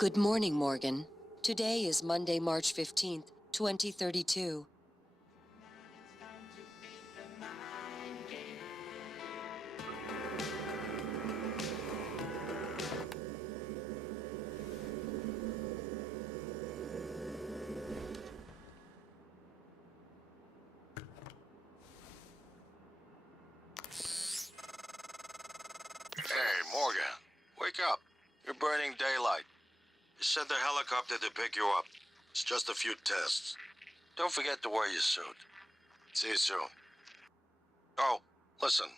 Good morning, Morgan. Today is Monday, March 15th, 2032. Hey, Morgan. Wake up. You're burning daylight. You sent the helicopter to pick you up. It's just a few tests. Don't forget to wear your suit. See you soon. Oh, listen,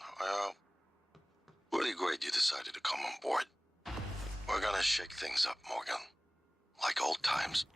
really great you decided to come on board. We're gonna shake things up, Morgan. Like old times.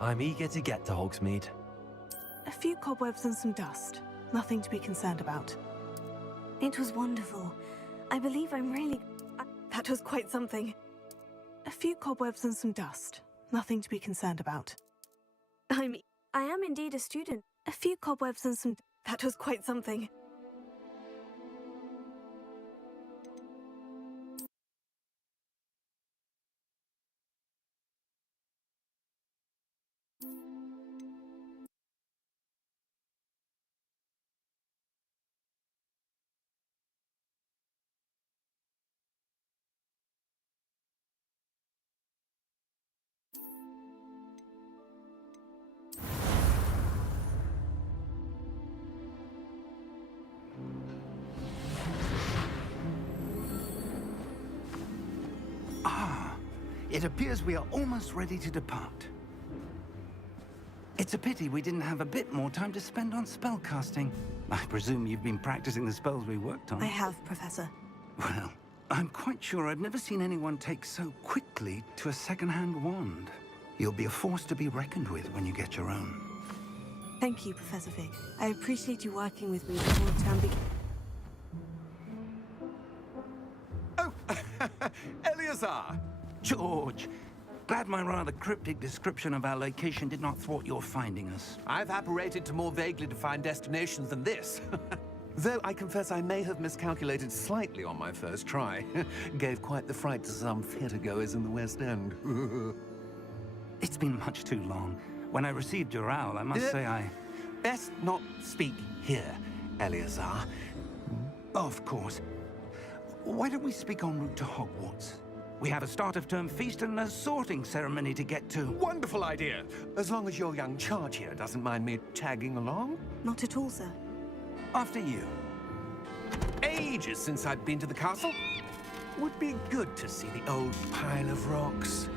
I'm eager to get to Hogsmeade. A few cobwebs and some dust. Nothing to be concerned about. It was wonderful. I believe I'm really... That was quite something. A few cobwebs and some dust. Nothing to be concerned about. I am indeed a student. A few cobwebs and some... That was quite something. It appears we are almost ready to depart. It's a pity we didn't have a bit more time to spend on spellcasting. I presume you've been practicing the spells we worked on. I have, Professor. Well, I'm quite sure I've never seen anyone take so quickly to a second-hand wand. You'll be a force to be reckoned with when you get your own. Thank you, Professor Fig. I appreciate you working with me before the term begins. Oh, Eleazar! George, glad my rather cryptic description of our location did not thwart your finding us. I've apparated to more vaguely defined destinations than this. Though I confess I may have miscalculated slightly on my first try. Gave quite the fright to some theatergoers in the West End. It's been much too long. When I received your owl, I must say I... Best not speak here, Eleazar. Of course. Why don't we speak en route to Hogwarts? We have a start-of-term feast and a sorting ceremony to get to. Wonderful idea! As long as your young charge here doesn't mind me tagging along. Not at all, sir. After you. Ages since I've been to the castle. Would be good to see the old pile of rocks.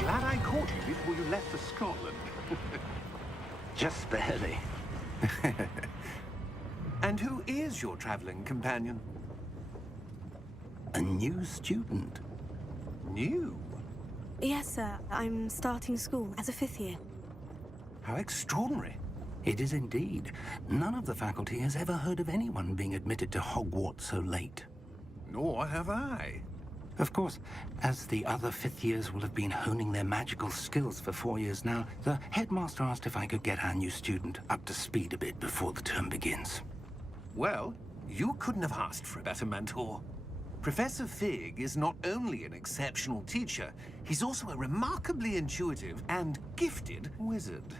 Glad I caught you before you left for Scotland. Just barely. And who is your traveling companion? A new student. New? Yes, sir. I'm starting school as a 5th year. How extraordinary. It is indeed. None of the faculty has ever heard of anyone being admitted to Hogwarts so late. Nor have I. Of course, as the other 5th years will have been honing their magical skills for 4 years now, the headmaster asked if I could get our new student up to speed a bit before the term begins. Well, you couldn't have asked for a better mentor. Professor Fig is not only an exceptional teacher, he's also a remarkably intuitive and gifted wizard.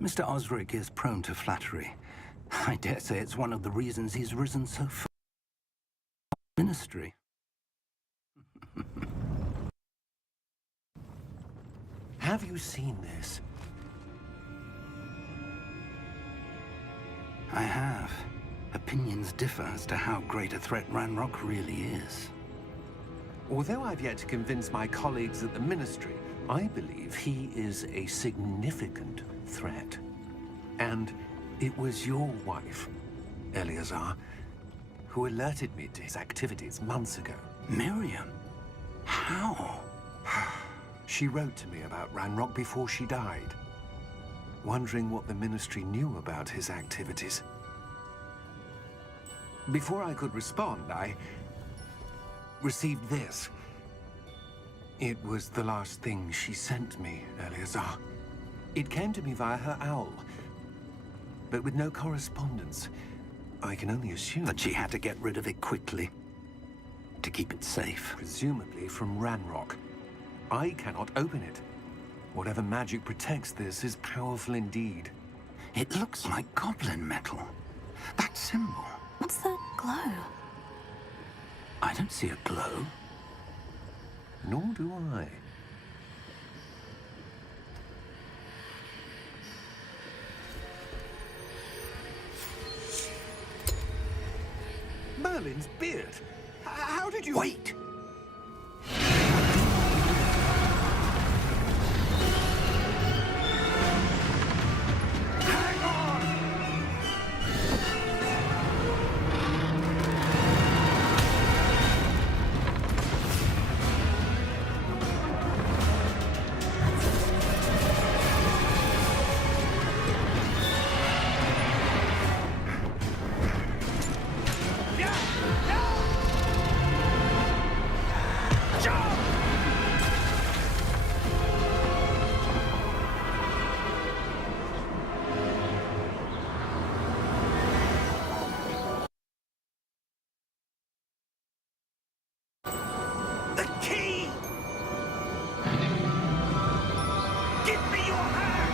Mr. Osric is prone to flattery. I dare say it's one of the reasons he's risen so far in the ministry. Have you seen this? I have. Opinions differ as to how great a threat Ranrock really is. Although I've yet to convince my colleagues at the Ministry, I believe he is a significant threat. And it was your wife, Eleazar, who alerted me to his activities months ago. Miriam? How? She wrote to me about Ranrock before she died, wondering what the Ministry knew about his activities. Before I could respond, received this. It was the last thing she sent me, Eleazar. It came to me via her owl, but with no correspondence. I can only assume That she had to get rid of it quickly to keep it safe. presumably from Ranrock. I cannot open it. Whatever magic protects this is powerful indeed. It looks like goblin metal. That symbol. What's that glow? I don't see a glow. Nor do I. Merlin's beard! How did you... Wait! The key! Give me your hand!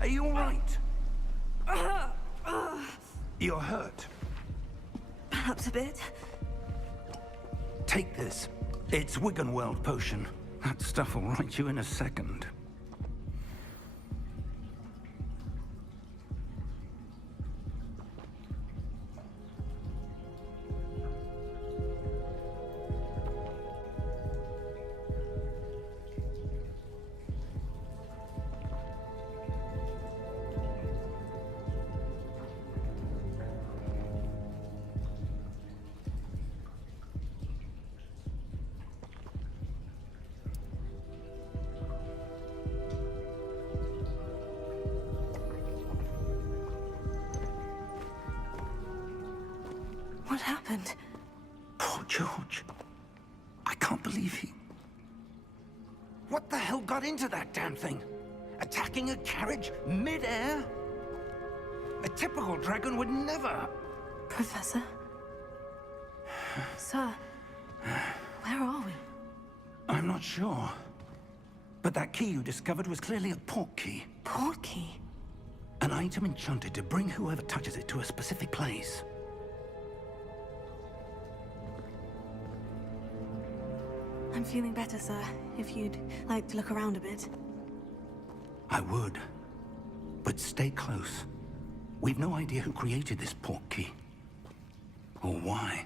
Are you all right? You're hurt. Perhaps a bit. Take this. It's Wiggenweld potion. That stuff will right you in a second. What happened? Poor George. I can't believe he... What the hell got into that damn thing? Attacking a carriage mid-air? A typical dragon would never... Professor? Sir, where are we? I'm not sure. But that key you discovered was clearly a port key. Port key? An item enchanted to bring whoever touches it to a specific place. I'm feeling better, sir. If you'd like to look around a bit. I would. But stay close. We've no idea who created this port key. Or why.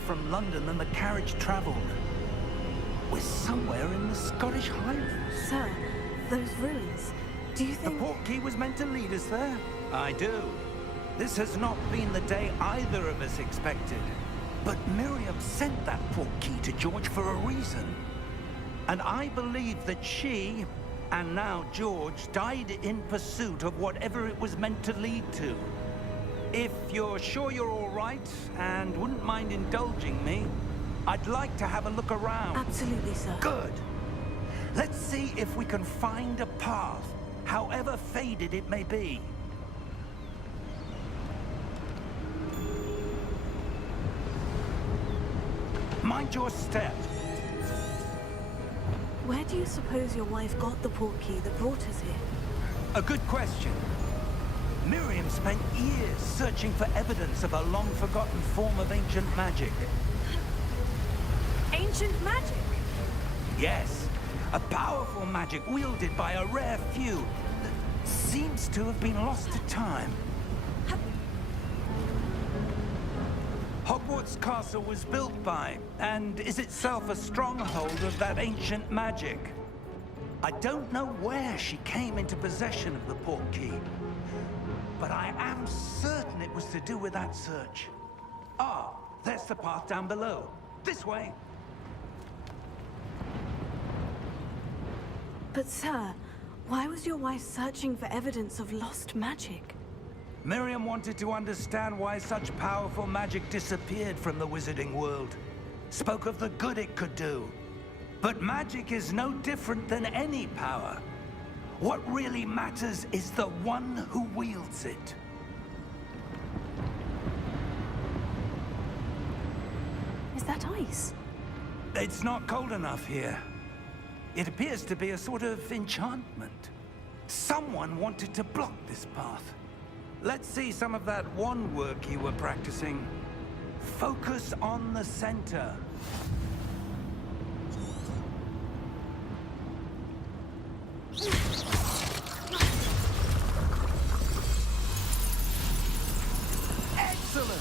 further from London than the carriage travelled. We're somewhere in the Scottish Highlands. Sir, those ruins, do you The think... portkey was meant to lead us there? I do. This has not been the day either of us expected. But Miriam sent that portkey to George for a reason. And I believe that she, and now George, died in pursuit of whatever it was meant to lead to. If you're sure you're all right, and wouldn't mind indulging me, I'd like to have a look around. Absolutely, sir. Good. Let's see if we can find a path, however faded it may be. Mind your step. Where do you suppose your wife got the portkey that brought us here? A good question. Miriam spent years searching for evidence of a long-forgotten form of ancient magic. Ancient magic? Yes, a powerful magic wielded by a rare few that seems to have been lost to time. Hogwarts Castle was built by, and is itself a stronghold of that ancient magic. I don't know where she came into possession of the portkey, but I am certain it was to do with that search. Ah, there's the path down below. This way. But sir, why was your wife searching for evidence of lost magic? Miriam wanted to understand why such powerful magic disappeared from the wizarding world. Spoke of the good it could do. But magic is no different than any power. What really matters is the one who wields it. Is that ice? It's not cold enough here. It appears to be a sort of enchantment. Someone wanted to block this path. Let's see some of that wand work you were practicing. Focus on the center. Excellent!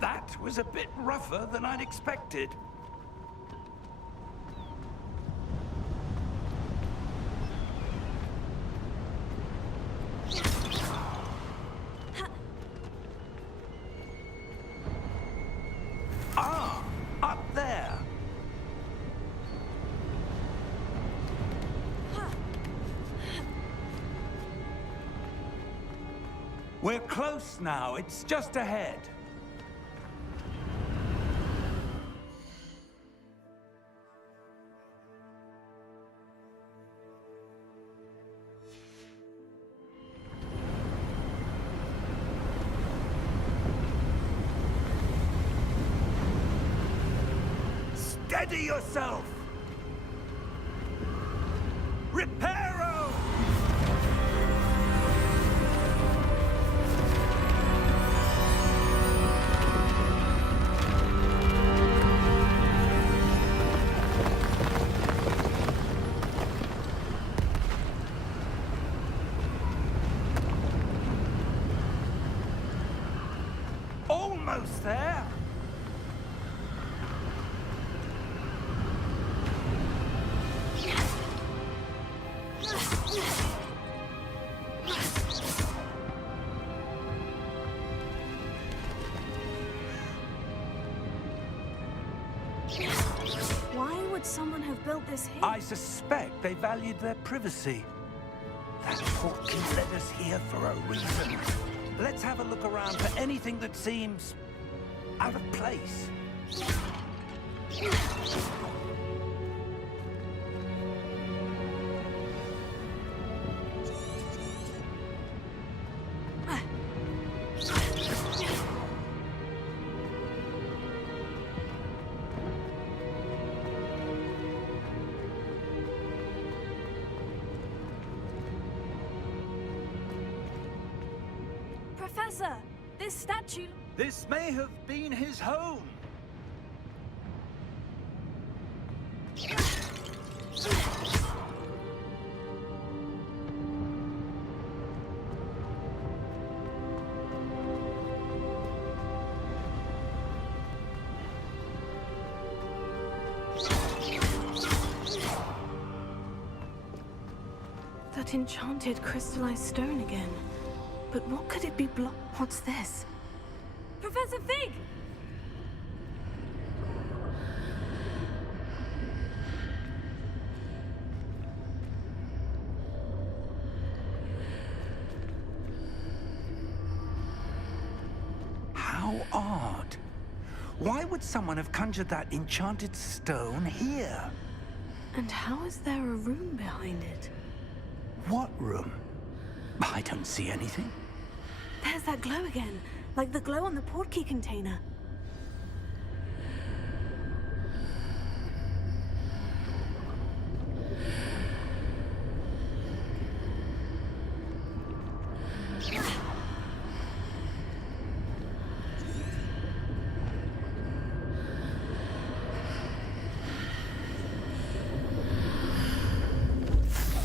That was a bit rougher than I'd expected. Ah, up there. We're close now. It's just ahead. Steady yourself! Reparo! Almost there! Why would someone have built this here? I suspect they valued their privacy. That portkey led us here for a reason. Let's have a look around for anything that seems out of place. Professor! This statue... This may have been his home. That enchanted crystallized stone again. But what could it be What's this? Professor Fig! How odd. Why would someone have conjured that enchanted stone here? And how is there a room behind it? What room? I don't see anything. There's that glow again, like the glow on the portkey container.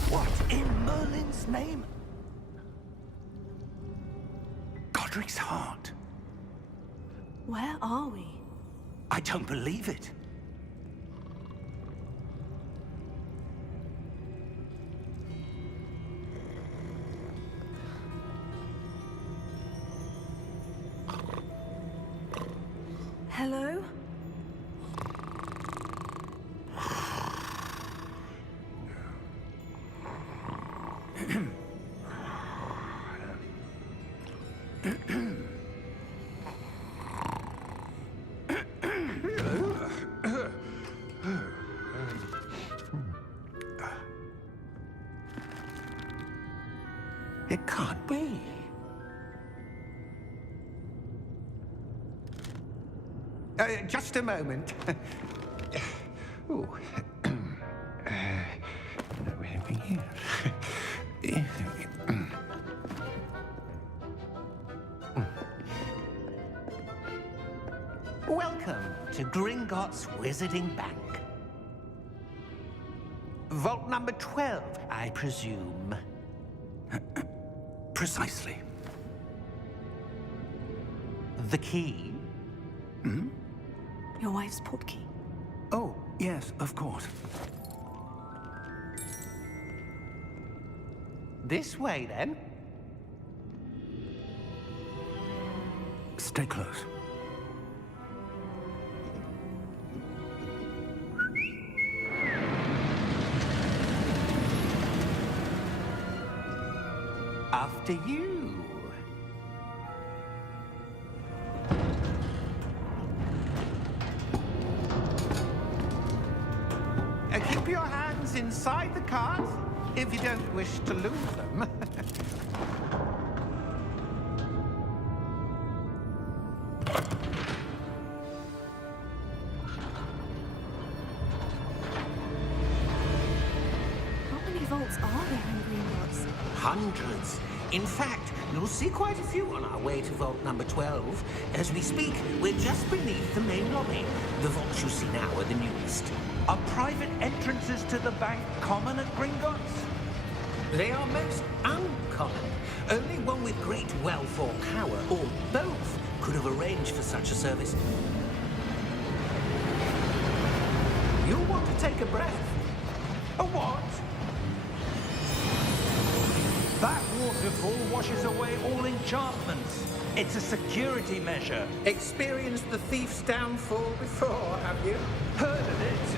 What in Merlin's name? Godric's heart. Where are we? I don't believe it. Hello? It can't be. Just a moment. Ooh. Welcome to Gringotts Wizarding Bank. Vault number 12, I presume. Precisely. The key? Your wife's portkey. Oh, yes, of course. This way, then. Stay close. After you. Keep your hands inside the cart if you don't wish to lose them. How many vaults are there in Gringotts? Hundreds. In fact, you'll see quite a few on our way to vault number 12. As we speak, we're just beneath the main lobby. The vaults you see now are the newest. Are private entrances to the bank common at Gringotts? They are most uncommon. Only one with great wealth or power, or both, could have arranged for such a service. You'll want to take a breath. A what? That waterfall washes away all enchantments. It's a security measure. Experienced the thief's downfall before, have you? Heard of it?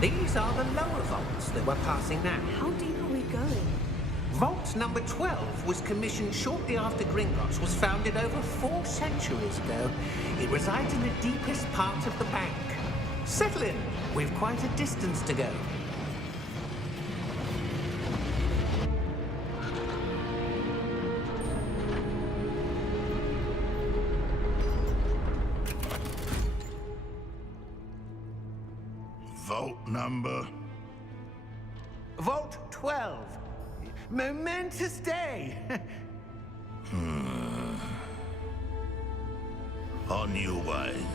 These are the lower vaults that we're passing now. How deep are we going? Vault number 12 was commissioned shortly after Gringotts was founded over 4 centuries ago. It resides in the deepest part of the bank. Settle in. We've quite a distance to go. Vault number? Vault 12. Momentous day. On you, wine.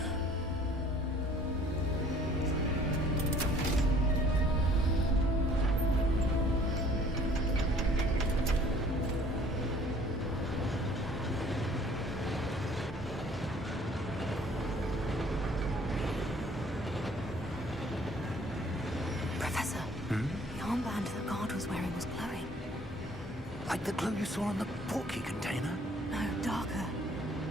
Professor, the armband the guard was wearing was glowing. Like the glow you saw on the portkey container? No, darker.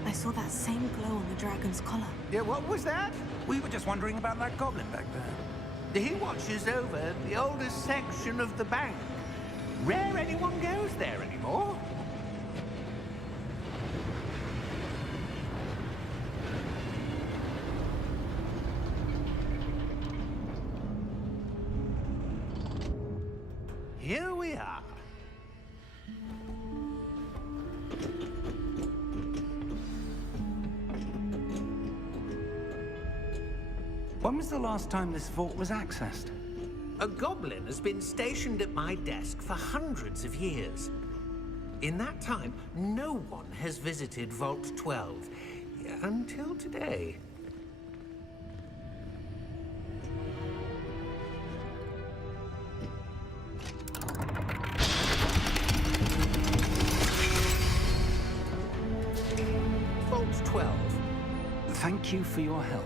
I saw that same glow on the dragon's collar. Yeah, what was that? We were just wondering about that goblin back there. He watches over the oldest section of the bank. Rare anyone goes there anymore. Here we are. When was the last time this vault was accessed? A goblin has been stationed at my desk for hundreds of years. In that time, no one has visited Vault 12 until today. Vault 12. Thank you for your help.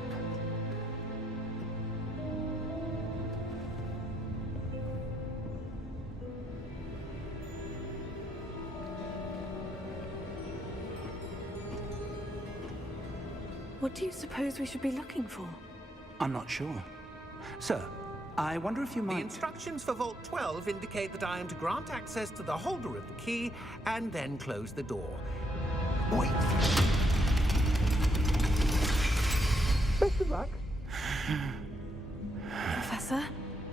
What do you suppose we should be looking for? I'm not sure. Sir, I wonder if you The might... instructions for Vault 12 indicate that I am to grant access to the holder of the key and then close the door. Wait! Best of luck. Professor?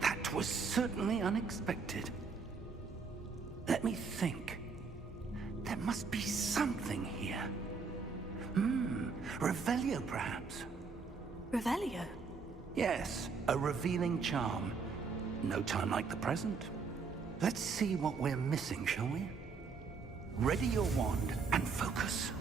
That was certainly unexpected. Let me think. There must be something here. Revelio, perhaps? Revelio? Yes, a revealing charm. No time like the present. Let's see what we're missing, shall we? Ready your wand and focus.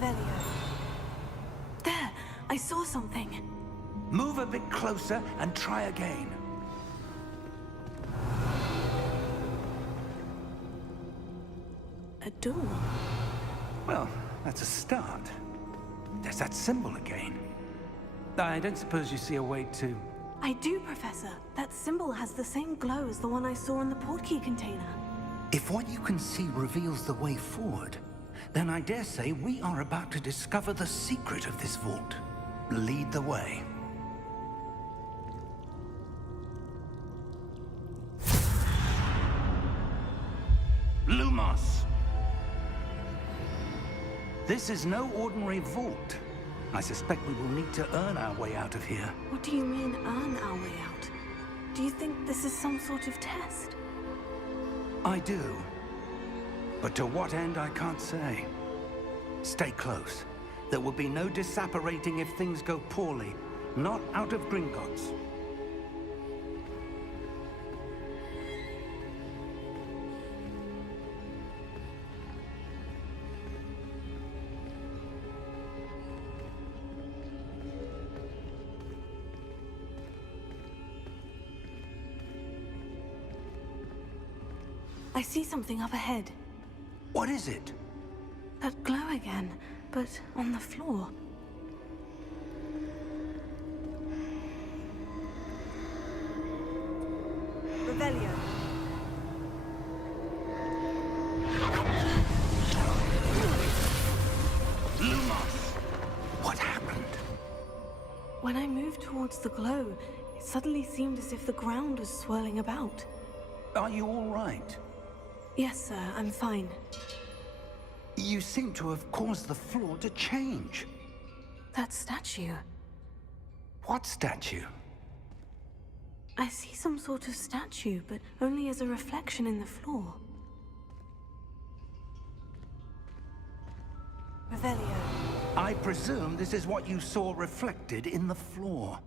Revelio. There! I saw something. Move a bit closer and try again. A door. Well, that's a start. There's that symbol again. I don't suppose you see a way to... I do, Professor. That symbol has the same glow as the one I saw in the portkey container. If what you can see reveals the way forward, then I dare say we are about to discover the secret of this vault. Lead the way. Lumos! This is no ordinary vault. I suspect we will need to earn our way out of here. What do you mean, earn our way out? Do you think this is some sort of test? I do. But to what end, I can't say. Stay close. There will be no disapparating if things go poorly. Not out of Gringotts. I see something up ahead. What is it? That glow again, but on the floor. Revelio. Lumos! What happened? When I moved towards the glow, it suddenly seemed as if the ground was swirling about. Are you all right? Yes, sir, I'm fine. You seem to have caused the floor to change. That statue. What statue? I see some sort of statue, but only as a reflection in the floor. Revelio. I presume this is what you saw reflected in the floor.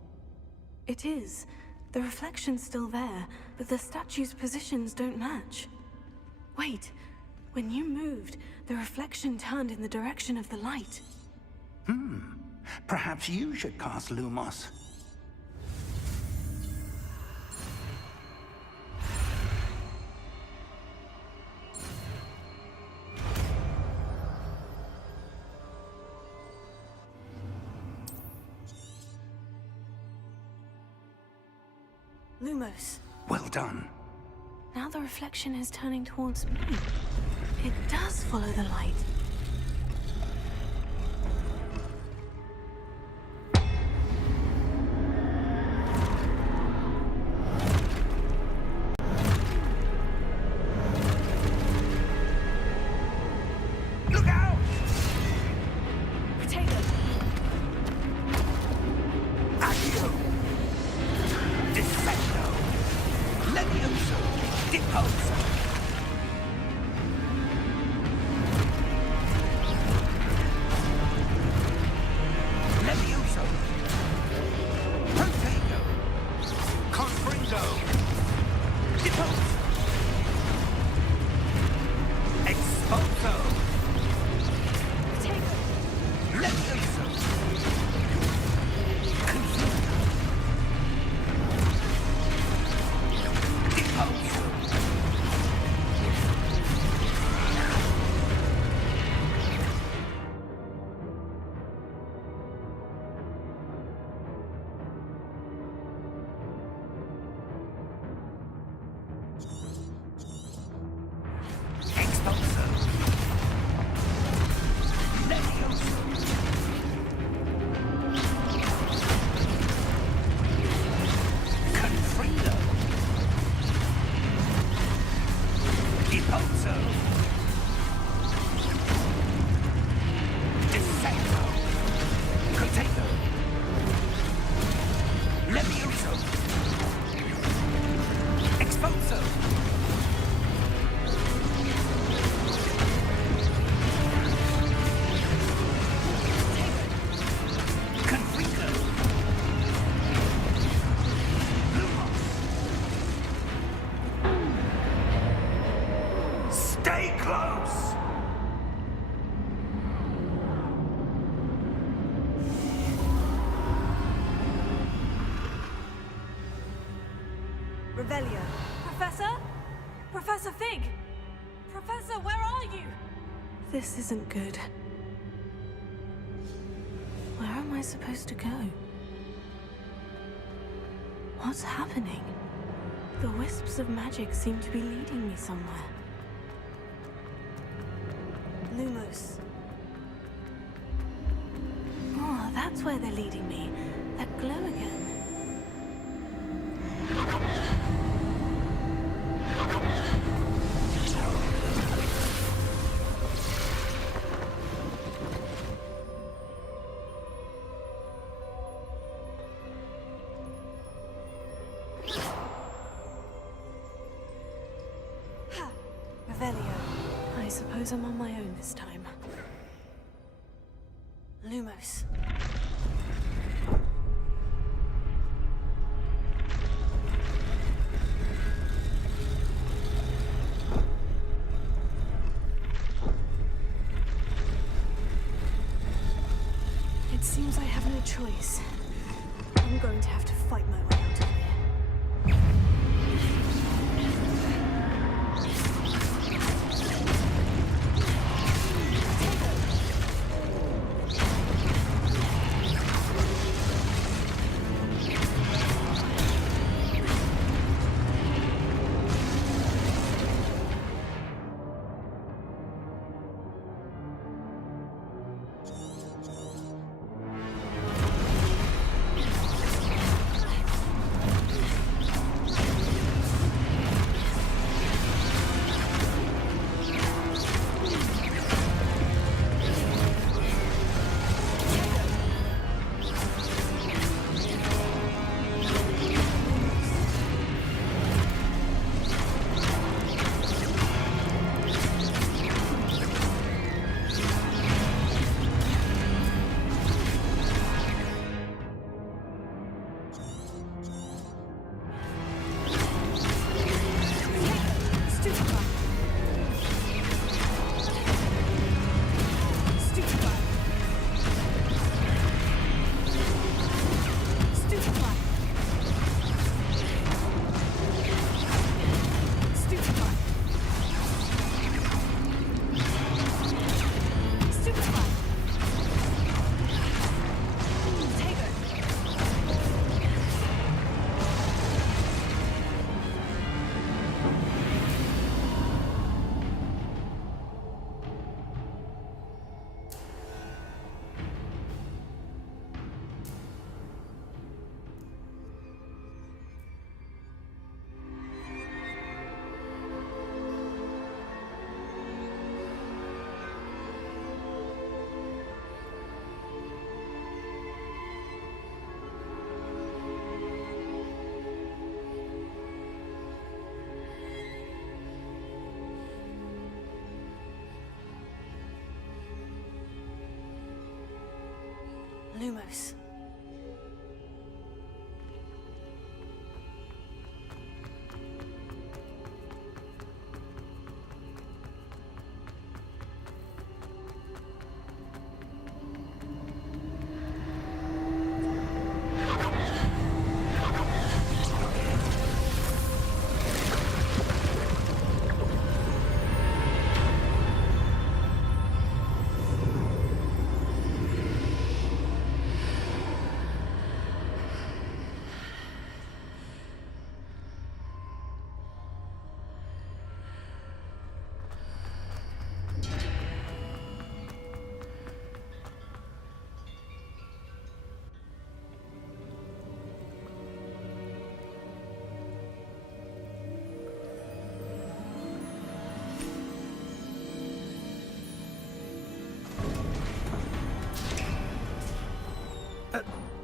It is. The reflection's still there, but the statue's positions don't match. Wait. When you moved, the reflection turned in the direction of the light. Perhaps you should cast Lumos. Lumos. Well done. Now the reflection is turning towards me. It does follow the light. Look out! Potato. Accio! Dissecto! Levioso! Deposo! Levioso! Protego! Confringo! Deposo! Exposo! Potato. Levioso! Confringo! Deposo! Exposo! Levioso! Confringo! Deposo! Dissecto! Potato! Levioso! Exposo! Confringo! Lumos! Stay close! Revelio. Professor? Professor Fig! Professor, where are you? This isn't good. Where am I supposed to go? What's happening? The wisps of magic seem to be leading me somewhere. Lumos. Oh, that's where they're leading me. That glow again. Revelio. I suppose I'm on my own this time. Lumos. It seems I have no choice. I'm going to have to fight my way out of here. Lumos.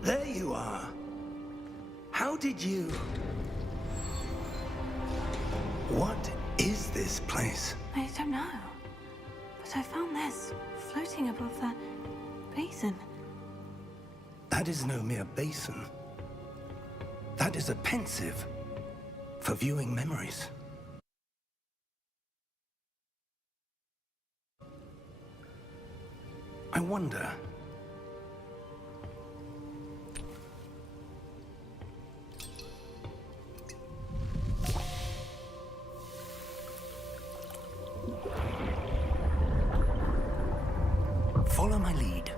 There you are. How did you... What is this place? I don't know. But I found this floating above that basin. That is no mere basin. That is a pensive for viewing memories. I wonder... Follow my lead.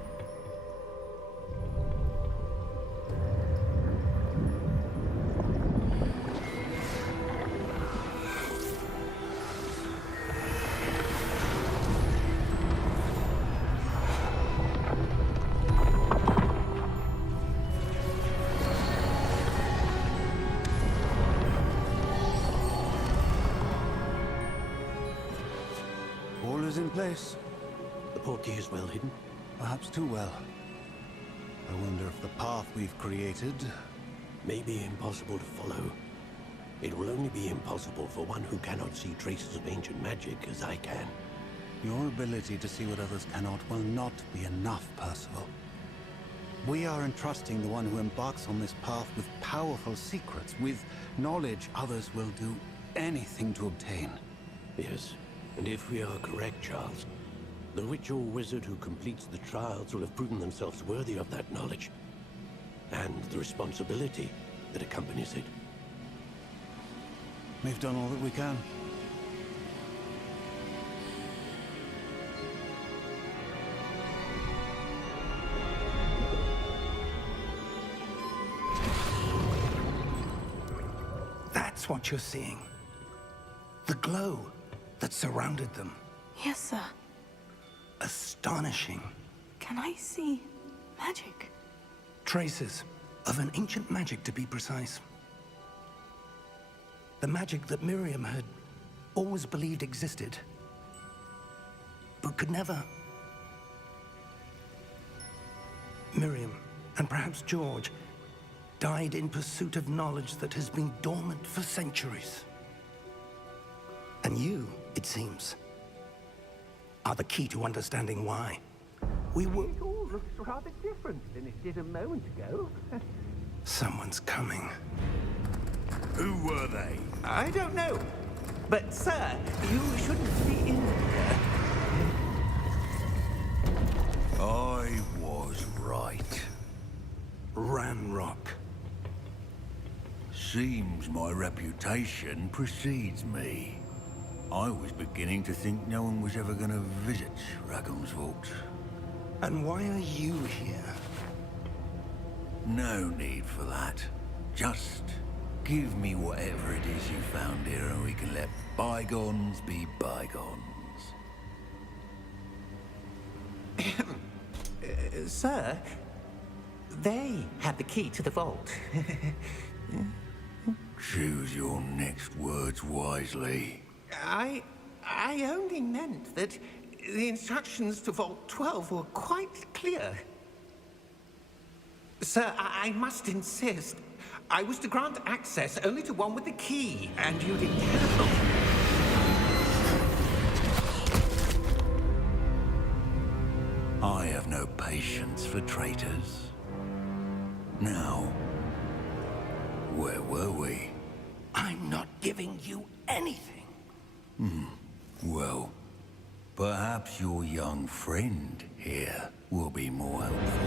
All is in place. The portkey is well hidden. Perhaps too well. I wonder if the path we've created... May be impossible to follow. It will only be impossible for one who cannot see traces of ancient magic as I can. Your ability to see what others cannot will not be enough, Percival. We are entrusting the one who embarks on this path with powerful secrets, with knowledge others will do anything to obtain. Yes, and if we are correct, Charles, the witch or wizard who completes the trials will have proven themselves worthy of that knowledge, and the responsibility that accompanies it. We've done all that we can. That's what you're seeing. The glow that surrounded them. Yes, sir. Astonishing. Can I see magic? Traces of an ancient magic, to be precise. The magic that Miriam had always believed existed, but could never. Miriam, and perhaps George, died in pursuit of knowledge that has been dormant for centuries. And you, it seems, are the key to understanding why. We were... It all looks rather different than it did a moment ago. Someone's coming. Who were they? I don't know. But, sir, you shouldn't be in here. I was right. Ranrock. Seems my reputation precedes me. I was beginning to think no one was ever going to visit Raggum's vault. And why are you here? No need for that. Just give me whatever it is you found here and we can let bygones be bygones. Sir, they had the key to the vault. Choose your next words wisely. I only meant that the instructions to Vault 12 were quite clear. Sir, I must insist. I was to grant access only to one with the key, and you didn't have... I have no patience for traitors. Now, where were we? I'm not giving you anything. Well, perhaps your young friend here will be more helpful.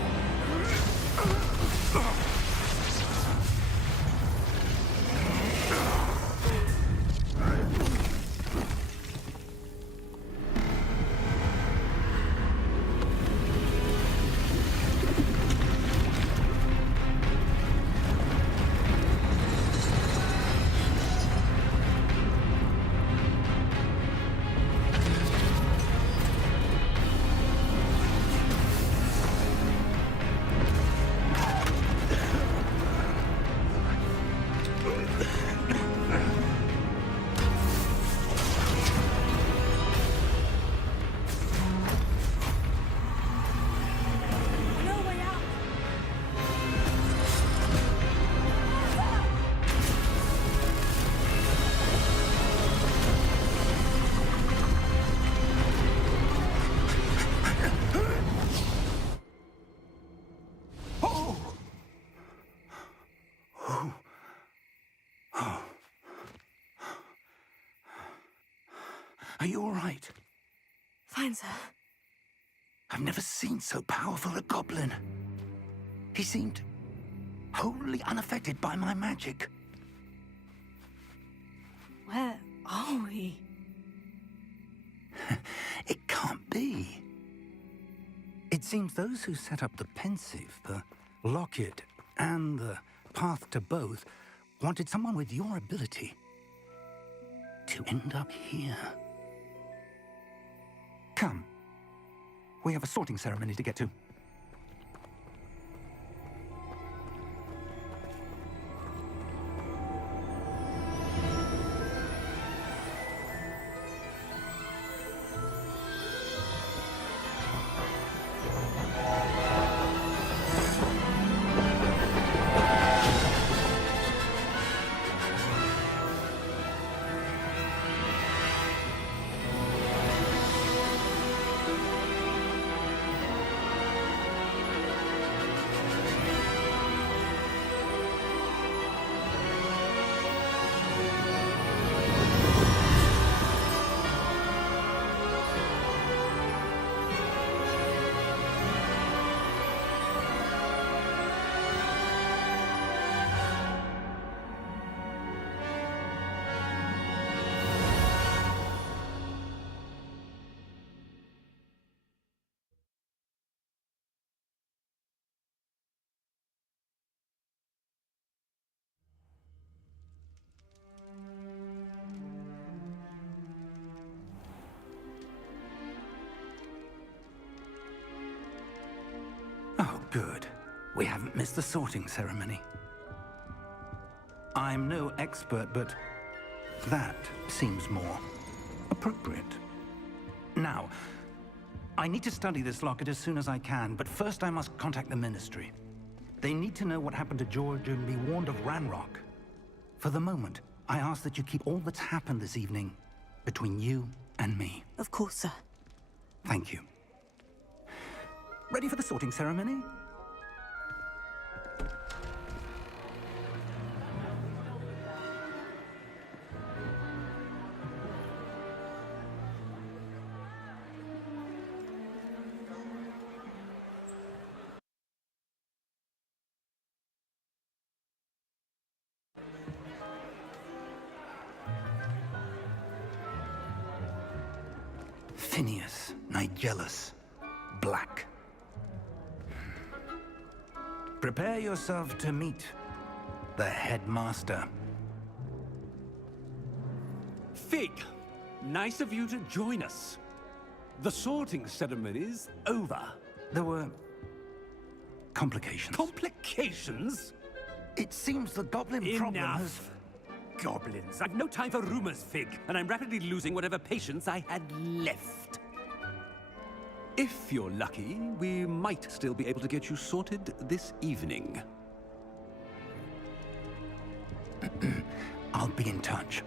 No way out! Are you all right? Fine, sir. I've never seen so powerful a goblin. He seemed wholly unaffected by my magic. Where are we? It can't be. It seems those who set up the pensive, the locket, and the path to both wanted someone with your ability to end up here. Come. We have a sorting ceremony to get to. Oh, good. We haven't missed the sorting ceremony. I'm no expert, but that seems more appropriate. Now, I need to study this locket as soon as I can, but first I must contact the Ministry. They need to know what happened to George and be warned of Ranrock. For the moment, I ask that you keep all that's happened this evening between you and me. Of course, sir. Thank you. Ready for the sorting ceremony? Phineas, Nigellus, Black. Prepare yourself to meet the headmaster. Fig, nice of you to join us. The sorting ceremony's over. There were complications. Complications? It seems the goblin problem has... Enough. Goblins. I've no time for rumors, Fig, and I'm rapidly losing whatever patience I had left. If you're lucky, we might still be able to get you sorted this evening. I'll be in touch.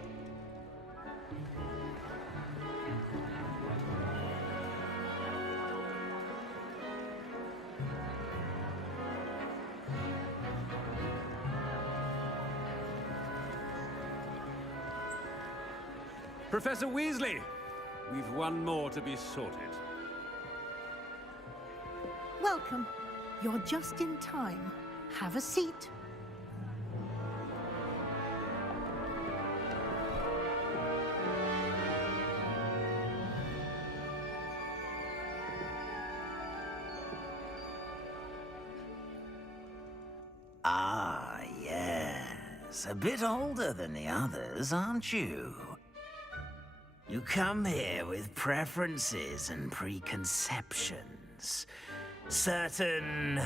Professor Weasley, we've one more to be sorted. Welcome. You're just in time. Have a seat. Ah, yes. A bit older than the others, aren't you? You come here with preferences and preconceptions. Certain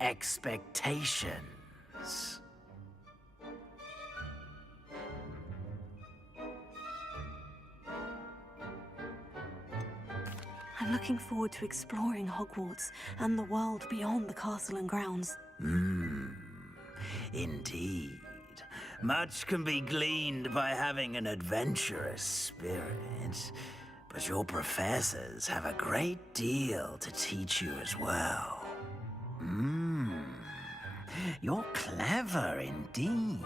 expectations. I'm looking forward to exploring Hogwarts and the world beyond the castle and grounds. Indeed. Much can be gleaned by having an adventurous spirit, but your professors have a great deal to teach you as well. You're clever indeed.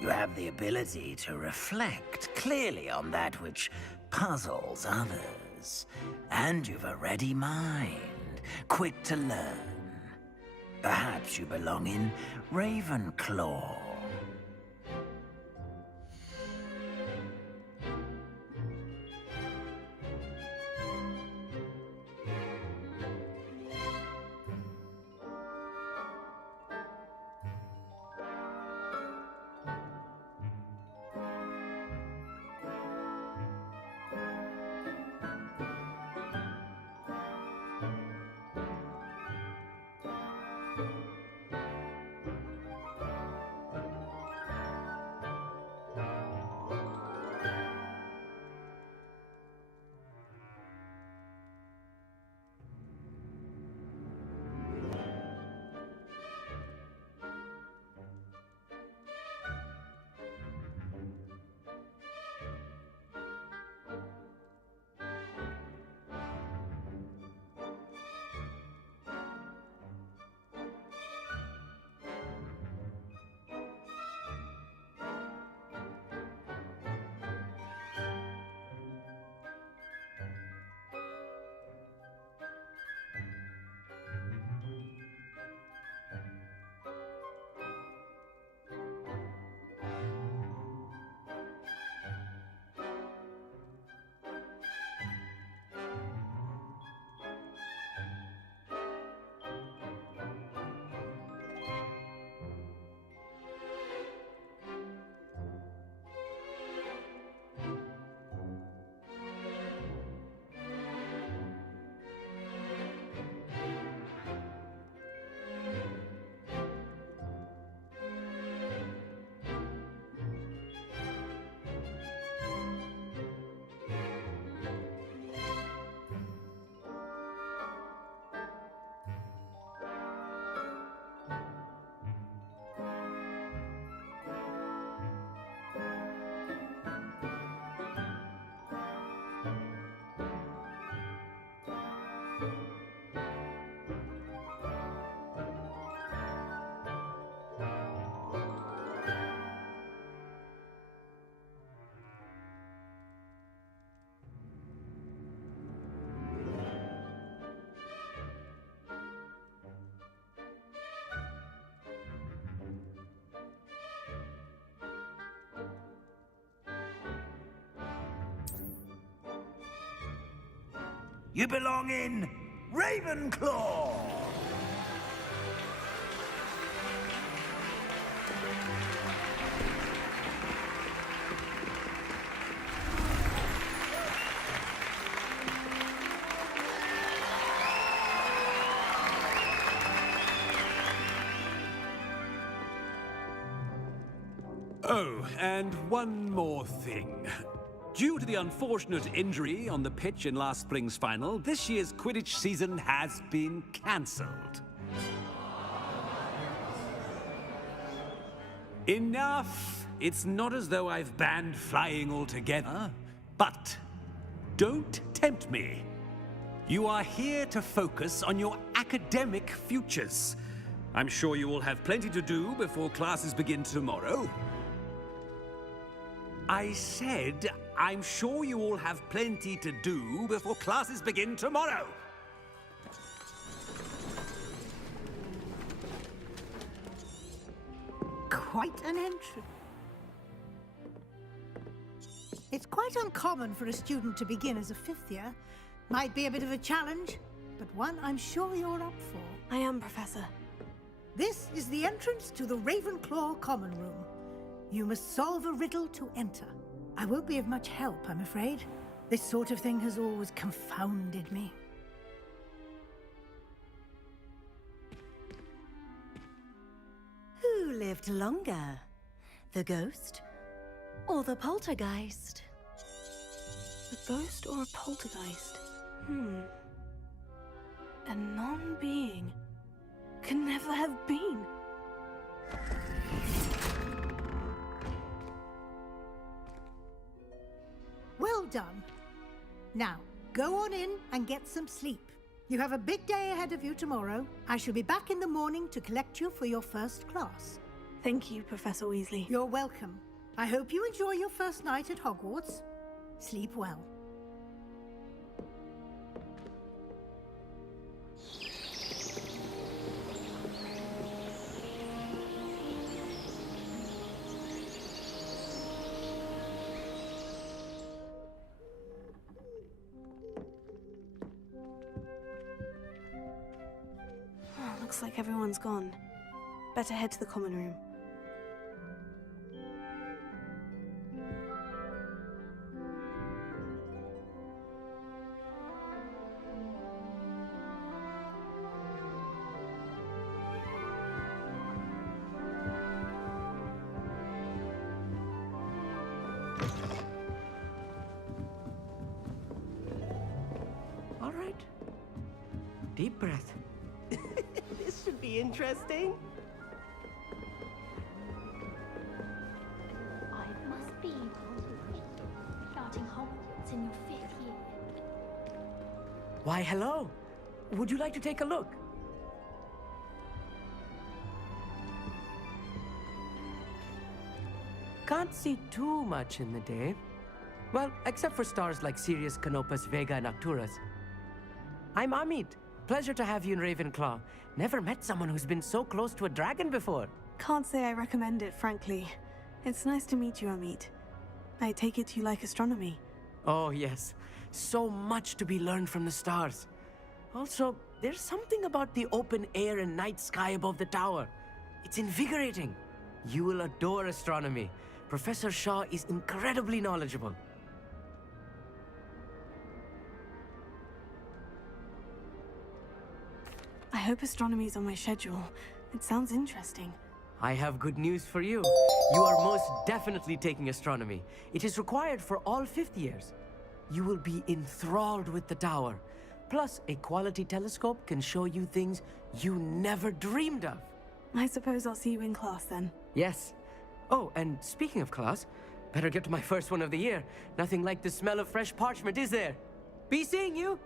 You have the ability to reflect clearly on that which puzzles others. And you've a ready mind, quick to learn. Perhaps you belong in Ravenclaw. You belong in Ravenclaw! Oh, and one more thing. Due to the unfortunate injury on the pitch in last spring's final, this year's Quidditch season has been cancelled. Enough! It's not as though I've banned flying altogether. But don't tempt me. You are here to focus on your academic futures. I'm sure you will have plenty to do before classes begin tomorrow. I said I'm sure you all have plenty to do before classes begin tomorrow. Quite an entry. It's quite uncommon for a student to begin as a fifth year. Might be a bit of a challenge, but one I'm sure you're up for. I am, Professor. This is the entrance to the Ravenclaw Common Room. You must solve a riddle to enter. I won't be of much help, I'm afraid. This sort of thing has always confounded me. Who lived longer? The ghost or the poltergeist? A ghost or a poltergeist? A non-being can never have been. Well done. Now, go on in and get some sleep. You have a big day ahead of you tomorrow. I shall be back in the morning to collect you for your first class. Thank you, Professor Weasley. You're welcome. I hope you enjoy your first night at Hogwarts. Sleep well. Looks like everyone's gone. Better head to the common room. All right. Deep breath. This should be interesting. I must be starting Hogwarts in your 5th year. Why, hello. Would you like to take a look? Can't see too much in the day. Well, except for stars like Sirius, Canopus, Vega, and Arcturus. I'm Amit. Pleasure to have you in Ravenclaw. Never met someone who's been so close to a dragon before. Can't say I recommend it, frankly. It's nice to meet you, Amit. I take it you like astronomy. Oh, yes. So much to be learned from the stars. Also, there's something about the open air and night sky above the tower. It's invigorating. You will adore astronomy. Professor Shaw is incredibly knowledgeable. I hope astronomy's on my schedule. It sounds interesting. I have good news for you. You are most definitely taking astronomy. It is required for all 5th years. You will be enthralled with the tower. Plus, a quality telescope can show you things you never dreamed of. I suppose I'll see you in class then. Yes. Oh, and speaking of class, better get to my first one of the year. Nothing like the smell of fresh parchment, is there? Be seeing you!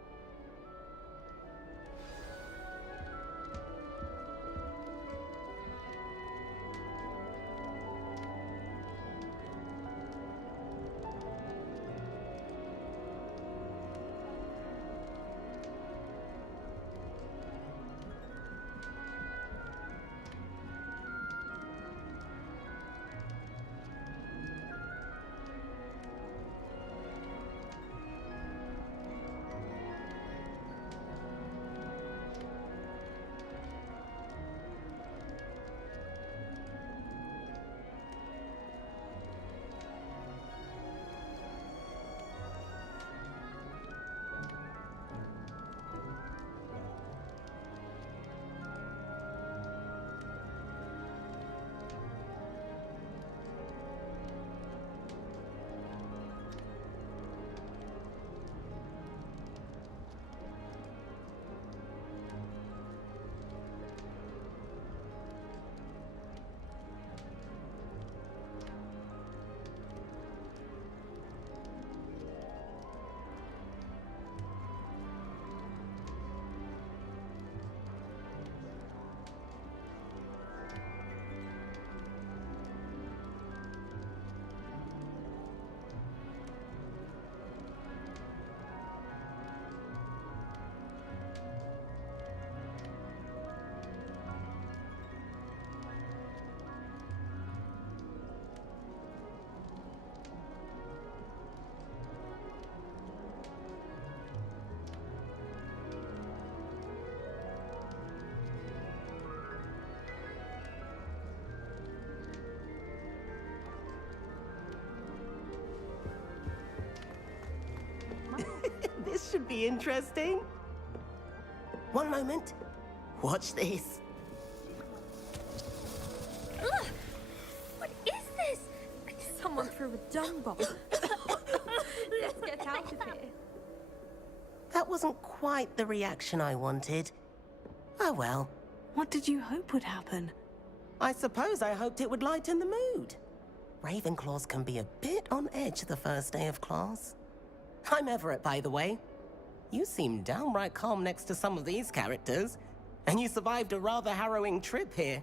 should be interesting. One moment. Watch this. Ugh! What is this? Someone threw a dung bomb. Let's get out of here. That wasn't quite the reaction I wanted. Oh well. What did you hope would happen? I suppose I hoped it would lighten the mood. Ravenclaws can be a bit on edge the first day of class. I'm Everett, by the way. You seem downright calm next to some of these characters, and you survived a rather harrowing trip here.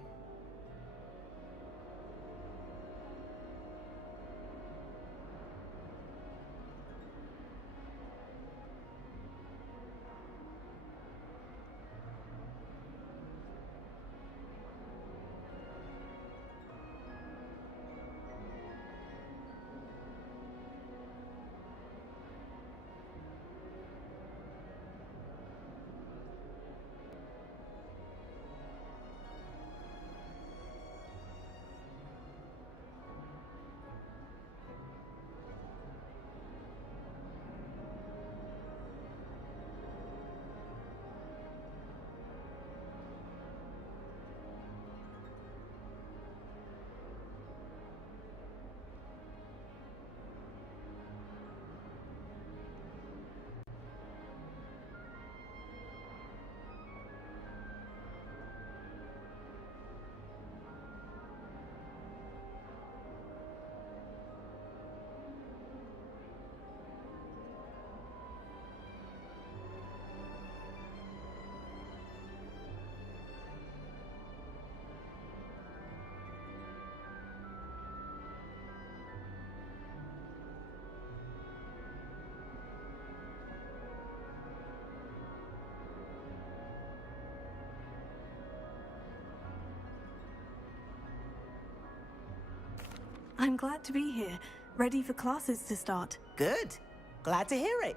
I'm glad to be here, ready for classes to start. Good. Glad to hear it.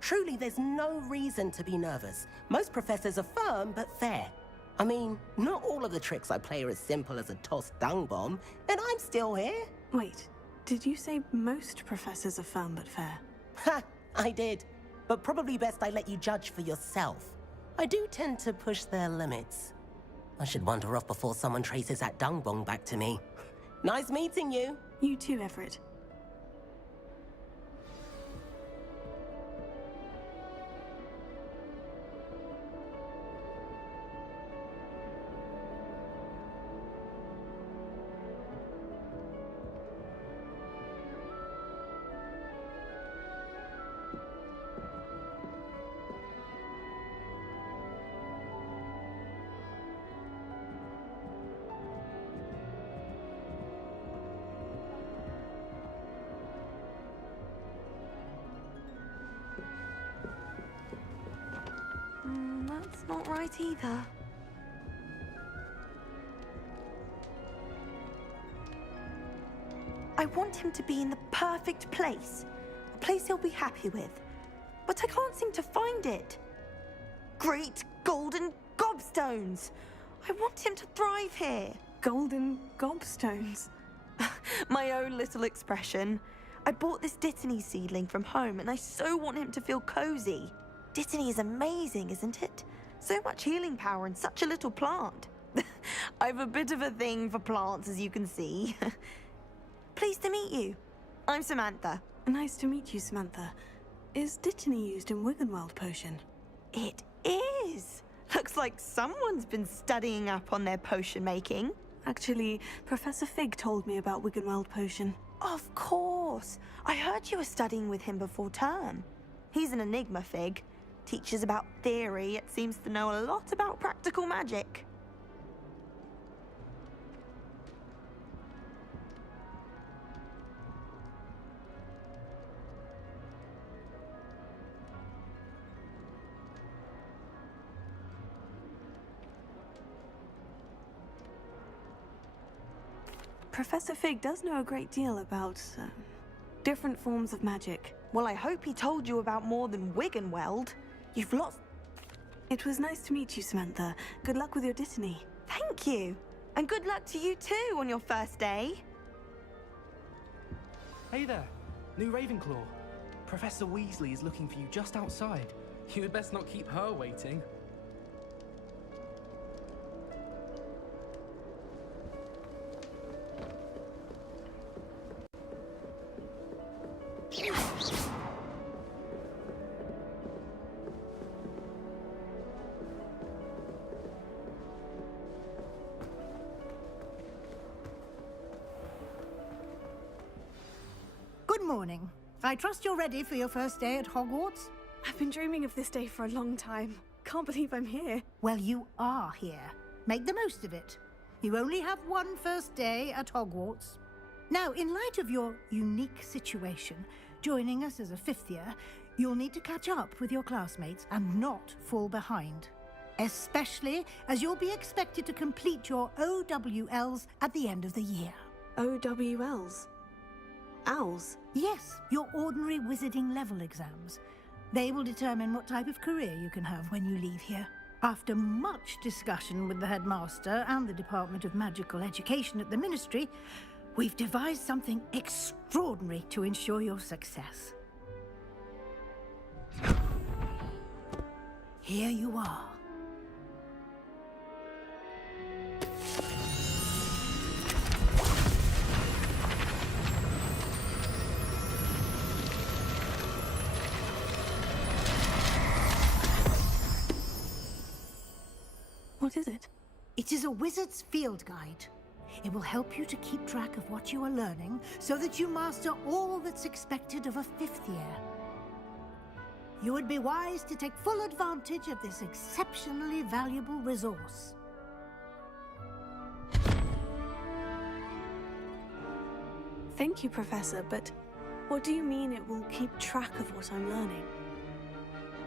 Truly, there's no reason to be nervous. Most professors are firm but fair. I mean, not all of the tricks I play are as simple as a tossed dung bomb, and I'm still here. Wait, did you say most professors are firm but fair? Ha! I did. But probably best I let you judge for yourself. I do tend to push their limits. I should wander off before someone traces that dung bomb back to me. Nice meeting you. You too, Everett. That's not right either. I want him to be in the perfect place. A place he'll be happy with. But I can't seem to find it. Great golden gobstones! I want him to thrive here. Golden gobstones? My own little expression. I bought this Dittany seedling from home and I so want him to feel cozy. Dittany is amazing, isn't it? So much healing power in such a little plant. I've a bit of a thing for plants, as you can see. Pleased to meet you. I'm Samantha. Nice to meet you, Samantha. Is Dittany used in Wiggenweld potion? It is. Looks like someone's been studying up on their potion making. Actually, Professor Fig told me about Wiggenweld potion. Of course. I heard you were studying with him before term. He's an enigma, Fig. Teaches about theory, yet seems to know a lot about practical magic. Professor Fig does know a great deal about different forms of magic. Well, I hope he told you about more than Wiggenweld. You've lost... It was nice to meet you, Samantha. Good luck with your Dittany. Thank you. And good luck to you too on your first day. Hey there, new Ravenclaw. Professor Weasley is looking for you just outside. You had best not keep her waiting. Good morning. I trust you're ready for your first day at Hogwarts? I've been dreaming of this day for a long time. Can't believe I'm here. Well, you are here. Make the most of it. You only have one first day at Hogwarts. Now, in light of your unique situation, joining us as a fifth year, you'll need to catch up with your classmates and not fall behind. Especially as you'll be expected to complete your OWLs at the end of the year. OWLs? Owls? Yes, your ordinary wizarding level exams. They will determine what type of career you can have when you leave here. After much discussion with the headmaster and the Department of Magical Education at the Ministry, we've devised something extraordinary to ensure your success. Here you are. What is it? It is a wizard's field guide. It will help you to keep track of what you are learning so that you master all that's expected of a fifth year. You would be wise to take full advantage of this exceptionally valuable resource. Thank you, Professor, but what do you mean it will keep track of what I'm learning?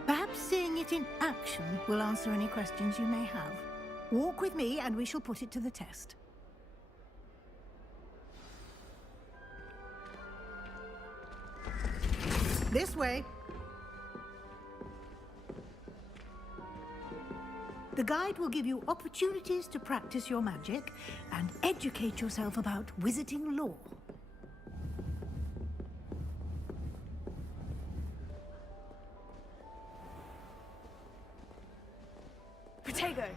Perhaps seeing it in action will answer any questions you may have. Walk with me and we shall put it to the test. This way. The guide will give you opportunities to practice your magic and educate yourself about wizarding lore. Protego!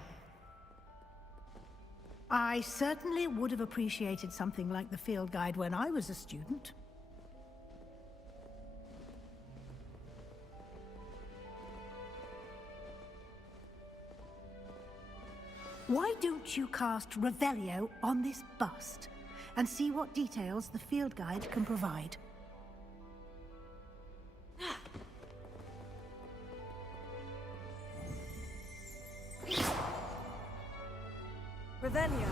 I certainly would have appreciated something like the field guide when I was a student. Why don't you cast Revelio on this bust and see what details the field guide can provide? Revelio.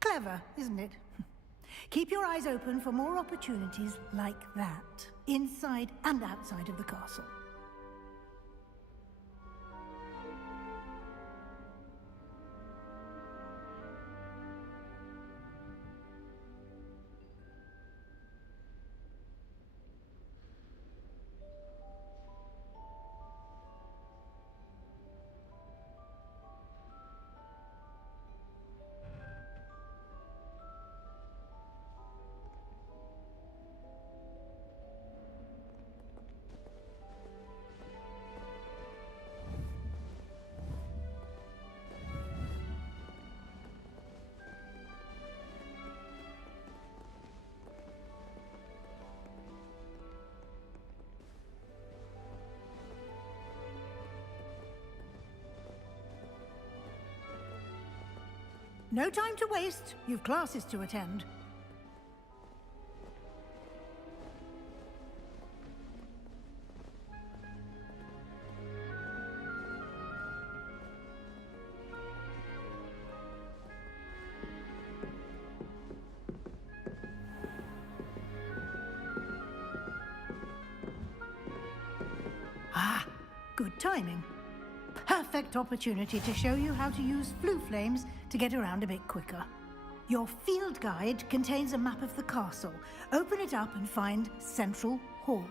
Clever, isn't it? Keep your eyes open for more opportunities like that, inside and outside of the castle. No time to waste. You've classes to attend. Good timing. Perfect opportunity to show you how to use flue flames to get around a bit quicker. Your field guide contains a map of the castle. Open it up and find Central Hall.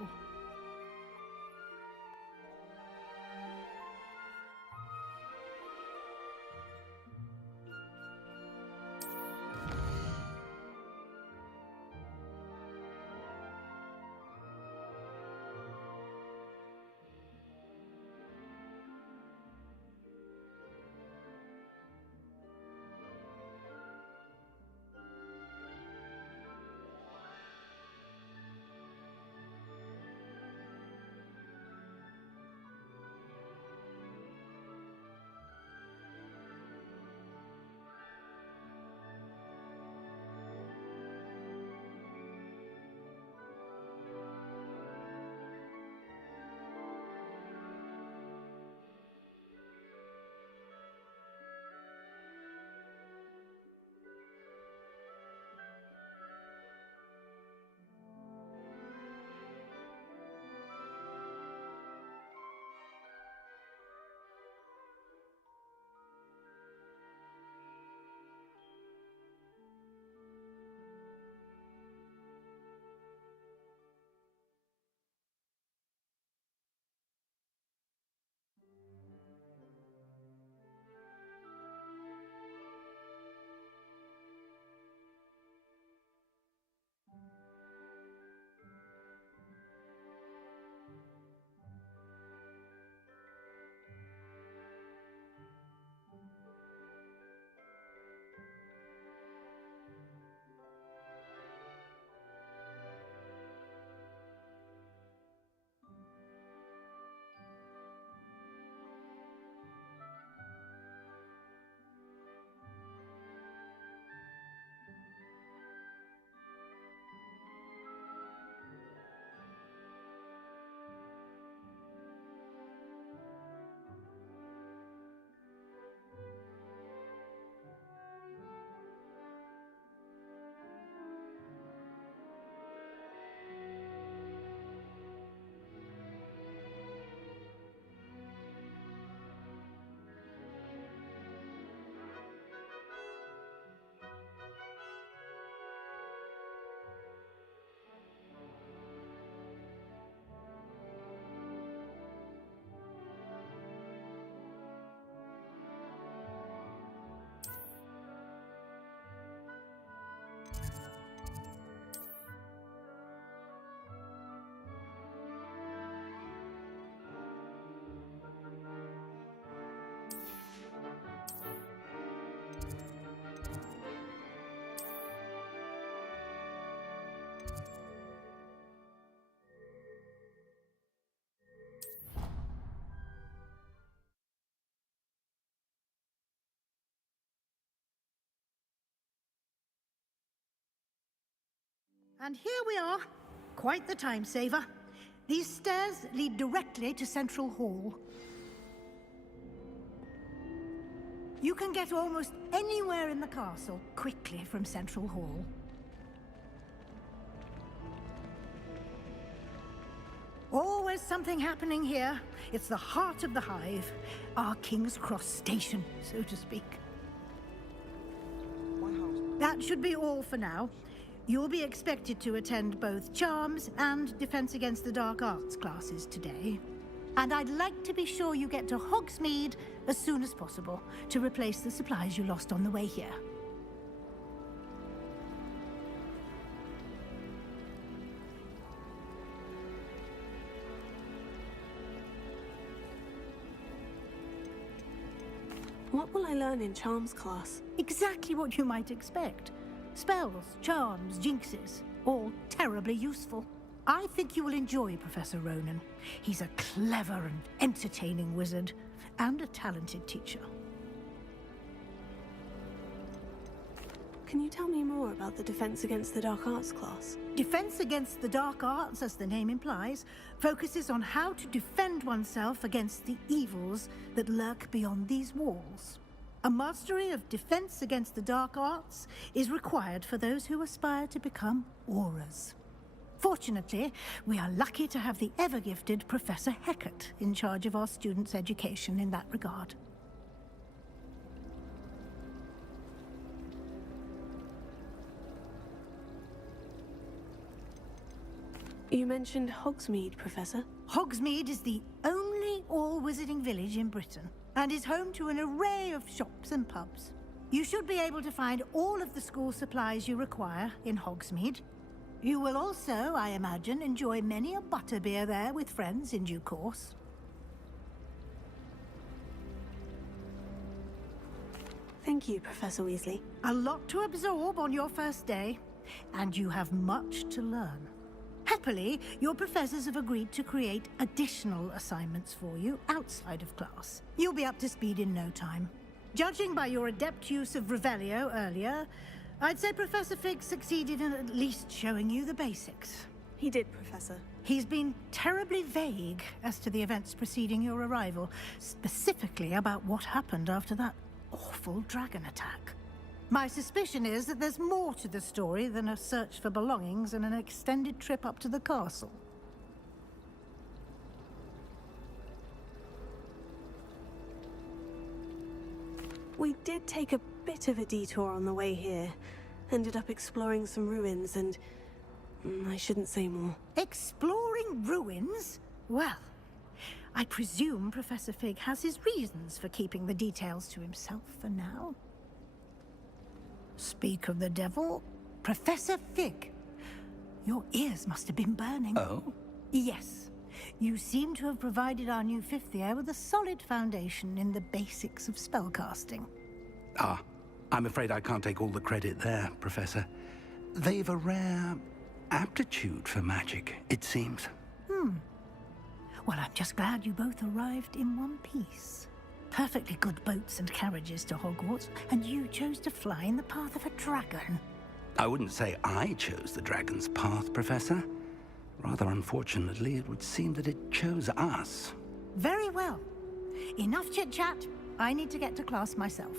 And here we are. Quite the time saver. These stairs lead directly to Central Hall. You can get almost anywhere in the castle quickly from Central Hall. Always something happening here. It's the heart of the hive. Our King's Cross station, so to speak. That should be all for now. You'll be expected to attend both Charms and Defense Against the Dark Arts classes today. And I'd like to be sure you get to Hogsmeade as soon as possible to replace the supplies you lost on the way here. What will I learn in Charms class? Exactly what you might expect. Spells, charms, jinxes, all terribly useful. I think you will enjoy Professor Ronan. He's a clever and entertaining wizard, and a talented teacher. Can you tell me more about the Defense Against the Dark Arts class? Defense Against the Dark Arts, as the name implies, focuses on how to defend oneself against the evils that lurk beyond these walls. A mastery of Defense Against the Dark Arts is required for those who aspire to become Aurors. Fortunately, we are lucky to have the ever-gifted Professor Heckert in charge of our students' education in that regard. You mentioned Hogsmeade, Professor. Hogsmeade is the only all-wizarding village in Britain, and is home to an array of shops and pubs. You should be able to find all of the school supplies you require in Hogsmeade. You will also, I imagine, enjoy many a butterbeer there with friends in due course. Thank you, Professor Weasley. A lot to absorb on your first day, and you have much to learn. Happily, your professors have agreed to create additional assignments for you outside of class. You'll be up to speed in no time. Judging by your adept use of Revelio earlier, I'd say Professor Fig succeeded in at least showing you the basics. He did, Professor. He's been terribly vague as to the events preceding your arrival, specifically about what happened after that awful dragon attack. My suspicion is that there's more to the story than a search for belongings and an extended trip up to the castle. We did take a bit of a detour on the way here. Ended up exploring some ruins and... I shouldn't say more. Exploring ruins? Well, I presume Professor Fig has his reasons for keeping the details to himself for now. Speak of the devil, Professor Fig. Your ears must have been burning. Oh? Yes. You seem to have provided our new fifth year with a solid foundation in the basics of spellcasting. Ah, I'm afraid I can't take all the credit there, Professor. They've a rare aptitude for magic, it seems. Well, I'm just glad you both arrived in one piece. Perfectly good boats and carriages to Hogwarts, and you chose to fly in the path of a dragon. I wouldn't say I chose the dragon's path, Professor. Rather unfortunately, it would seem that it chose us. Very well. Enough chit-chat. I need to get to class myself.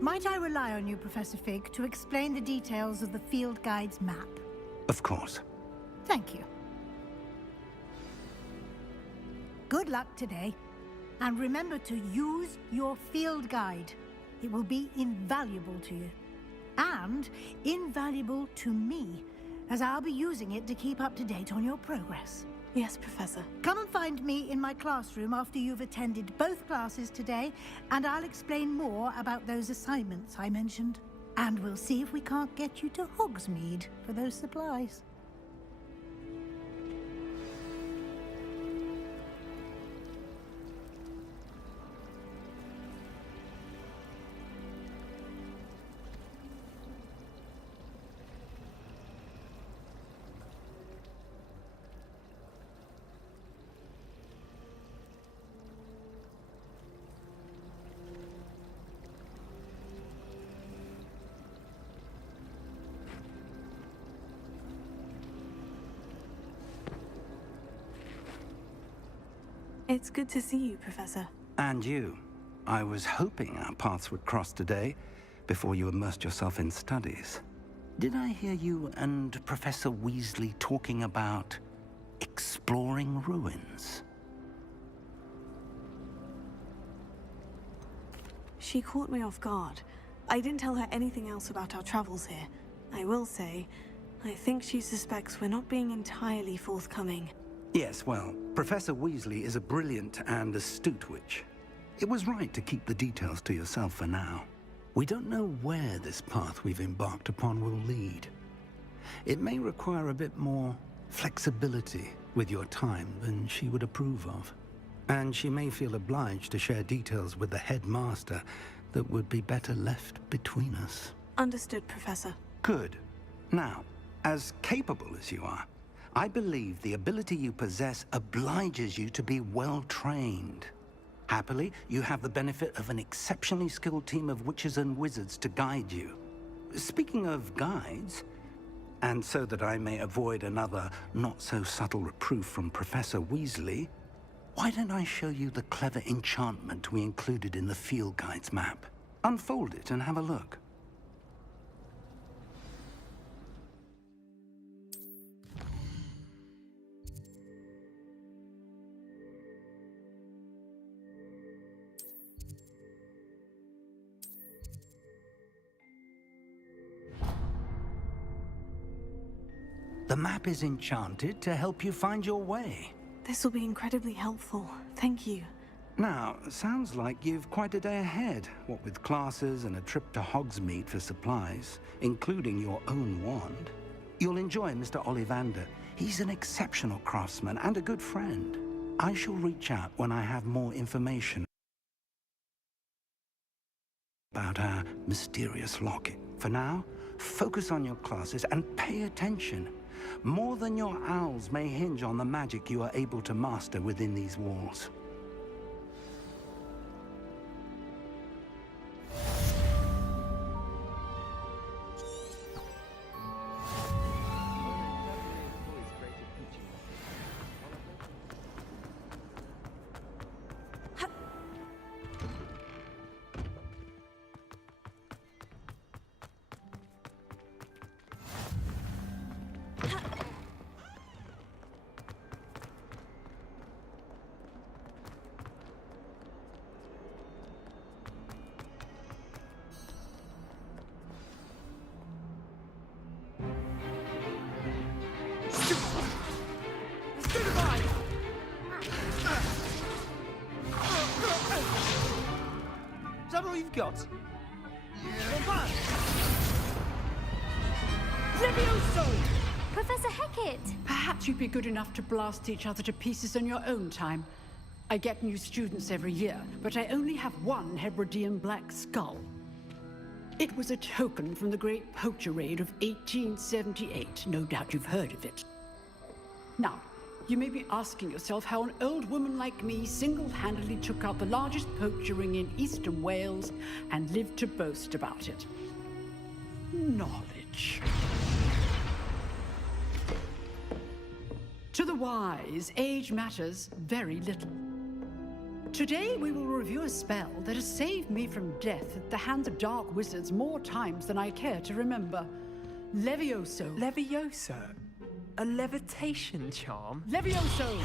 Might I rely on you, Professor Fig, to explain the details of the field guide's map? Of course. Thank you. Good luck today. And remember to use your field guide. It will be invaluable to you. And invaluable to me, as I'll be using it to keep up to date on your progress. Yes, Professor. Come and find me in my classroom after you've attended both classes today, and I'll explain more about those assignments I mentioned. And we'll see if we can't get you to Hogsmeade for those supplies. It's good to see you, Professor. And you. I was hoping our paths would cross today, before you immersed yourself in studies. Did I hear you and Professor Weasley talking about exploring ruins? She caught me off guard. I didn't tell her anything else about our travels here. I will say, I think she suspects we're not being entirely forthcoming. Yes, well, Professor Weasley is a brilliant and astute witch. It was right to keep the details to yourself for now. We don't know where this path we've embarked upon will lead. It may require a bit more flexibility with your time than she would approve of. And she may feel obliged to share details with the headmaster that would be better left between us. Understood, Professor. Good. Now, as capable as you are, I believe the ability you possess obliges you to be well trained. Happily, you have the benefit of an exceptionally skilled team of witches and wizards to guide you. Speaking of guides, and so that I may avoid another not-so-subtle reproof from Professor Weasley, why don't I show you the clever enchantment we included in the field guide's map? Unfold it and have a look. The map is enchanted to help you find your way. This will be incredibly helpful. Thank you. Now, sounds like you've quite a day ahead, what with classes and a trip to Hogsmeade for supplies, including your own wand. You'll enjoy Mr. Ollivander. He's an exceptional craftsman and a good friend. I shall reach out when I have more information about our mysterious locket. For now, focus on your classes and pay attention. More than your owls may hinge on the magic you are able to master within these walls. Is that all you've got? Levioso! Professor Hecat! Perhaps you'd be good enough to blast each other to pieces in your own time. I get new students every year, but I only have one Hebridean black skull. It was a token from the Great Poacher Raid of 1878. No doubt you've heard of it. Now, you may be asking yourself how an old woman like me single-handedly took out the largest poacher ring in eastern Wales and lived to boast about it. Knowledge. To the wise, age matters very little. Today we will review a spell that has saved me from death at the hands of dark wizards more times than I care to remember. Levioso. Levioso? A levitation charm? Levioso!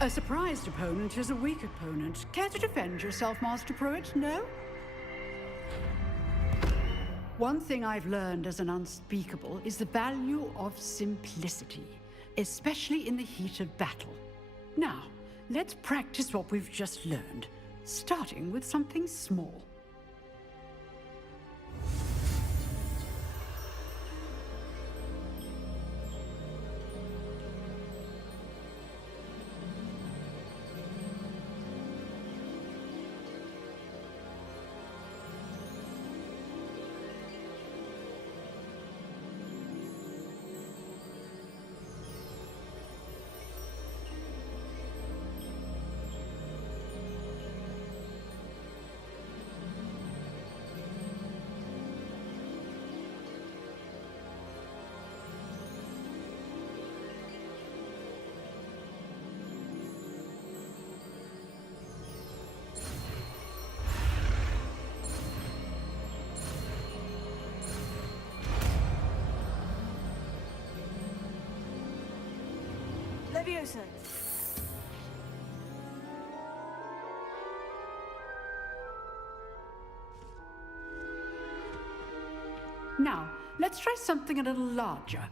A surprised opponent is a weak opponent. Care to defend yourself, Master Pruitt? No? One thing I've learned as an unspeakable is the value of simplicity, especially in the heat of battle. Now, let's practice what we've just learned, starting with something small. Levioso! Now, let's try something a little larger.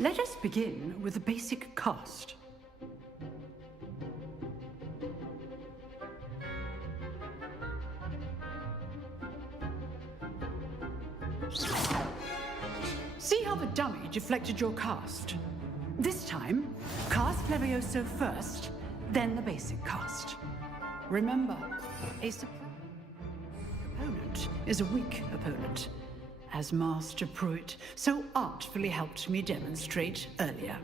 Let us begin with the basic cast. See how the dummy deflected your cast? This time, cast Levioso first, then the basic cast. Remember, a opponent is a weak opponent, as Master Pruitt so artfully helped me demonstrate earlier.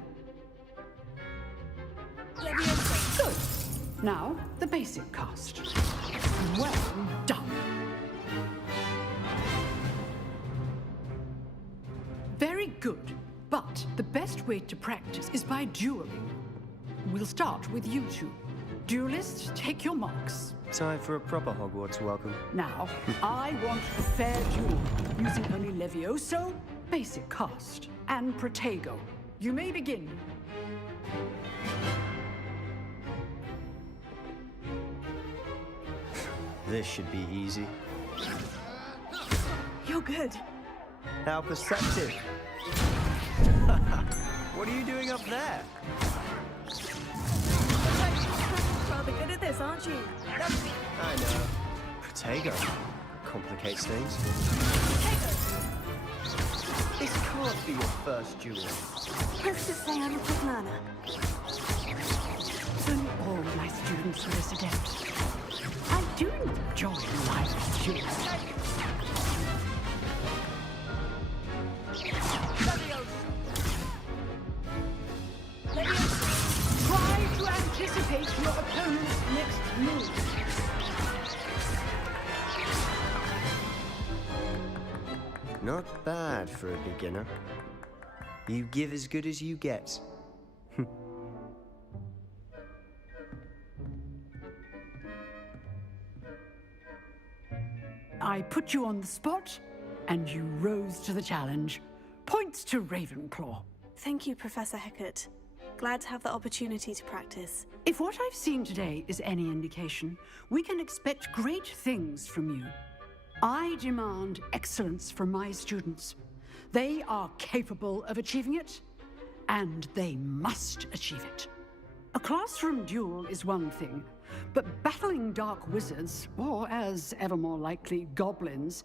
Levioso. Good. Now, the basic cast. Well done. Very good, but the best way to practice is by dueling. We'll start with you two. Duelists, take your marks. Time for a proper Hogwarts welcome. Now, I want a fair duel, using only Levioso, basic cast, and Protego. You may begin. This should be easy. You're good. How perceptive. What are you doing up there? Rather good at this, aren't you? I know. Protego. Complicates things. This can't be your first duel. Let's just say I'm a quick learner. Then all my students are this adept. I do enjoy life duels. Try to anticipate your opponent's next move. Not bad for a beginner. You give as good as you get. I put you on the spot, and you rose to the challenge. Points to Ravenclaw. Thank you, Professor Hecat. Glad to have the opportunity to practice. If what I've seen today is any indication, we can expect great things from you. I demand excellence from my students. They are capable of achieving it, and they must achieve it. A classroom duel is one thing, but battling dark wizards, or as ever more likely, goblins,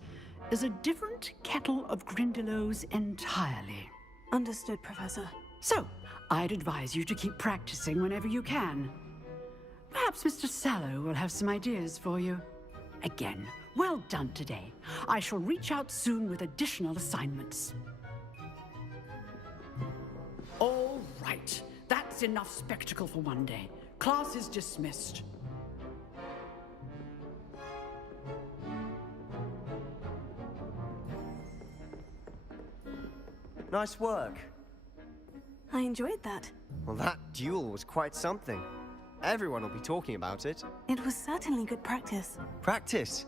is a different kettle of Grindylows entirely. Understood, Professor. So, I'd advise you to keep practicing whenever you can. Perhaps Mr. Sallow will have some ideas for you. Again, well done today. I shall reach out soon with additional assignments. All right. That's enough spectacle for one day. Class is dismissed. Nice work. I enjoyed that. Well, that duel was quite something. Everyone will be talking about it. It was certainly good practice. Practice?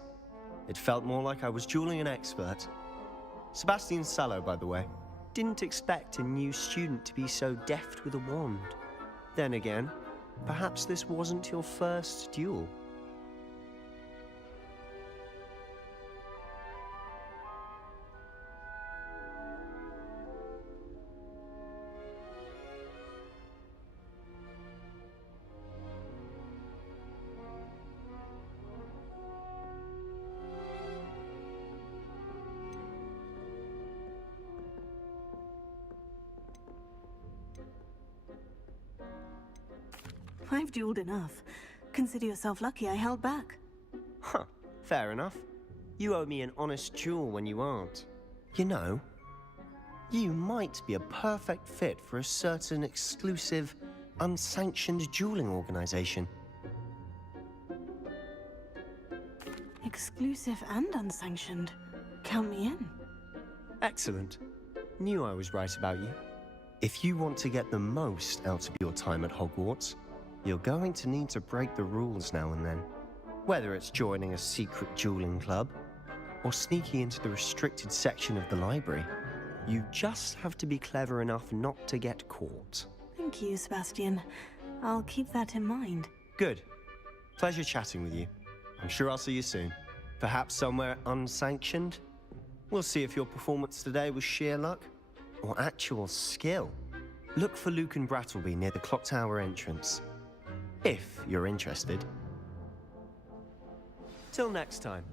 It felt more like I was dueling an expert. Sebastian Sallow, by the way. Didn't expect a new student to be so deft with a wand. Then again, perhaps this wasn't your first duel. I've dueled enough. Consider yourself lucky I held back. Huh, fair enough. You owe me an honest duel when you aren't. You know, you might be a perfect fit for a certain exclusive, unsanctioned dueling organization. Exclusive and unsanctioned. Count me in. Excellent. Knew I was right about you. If you want to get the most out of your time at Hogwarts, you're going to need to break the rules now and then. Whether it's joining a secret dueling club, or sneaking into the restricted section of the library, you just have to be clever enough not to get caught. Thank you, Sebastian. I'll keep that in mind. Good. Pleasure chatting with you. I'm sure I'll see you soon. Perhaps somewhere unsanctioned? We'll see if your performance today was sheer luck, or actual skill. Look for Luke and Brattleby near the clock tower entrance. If you're interested. Till next time.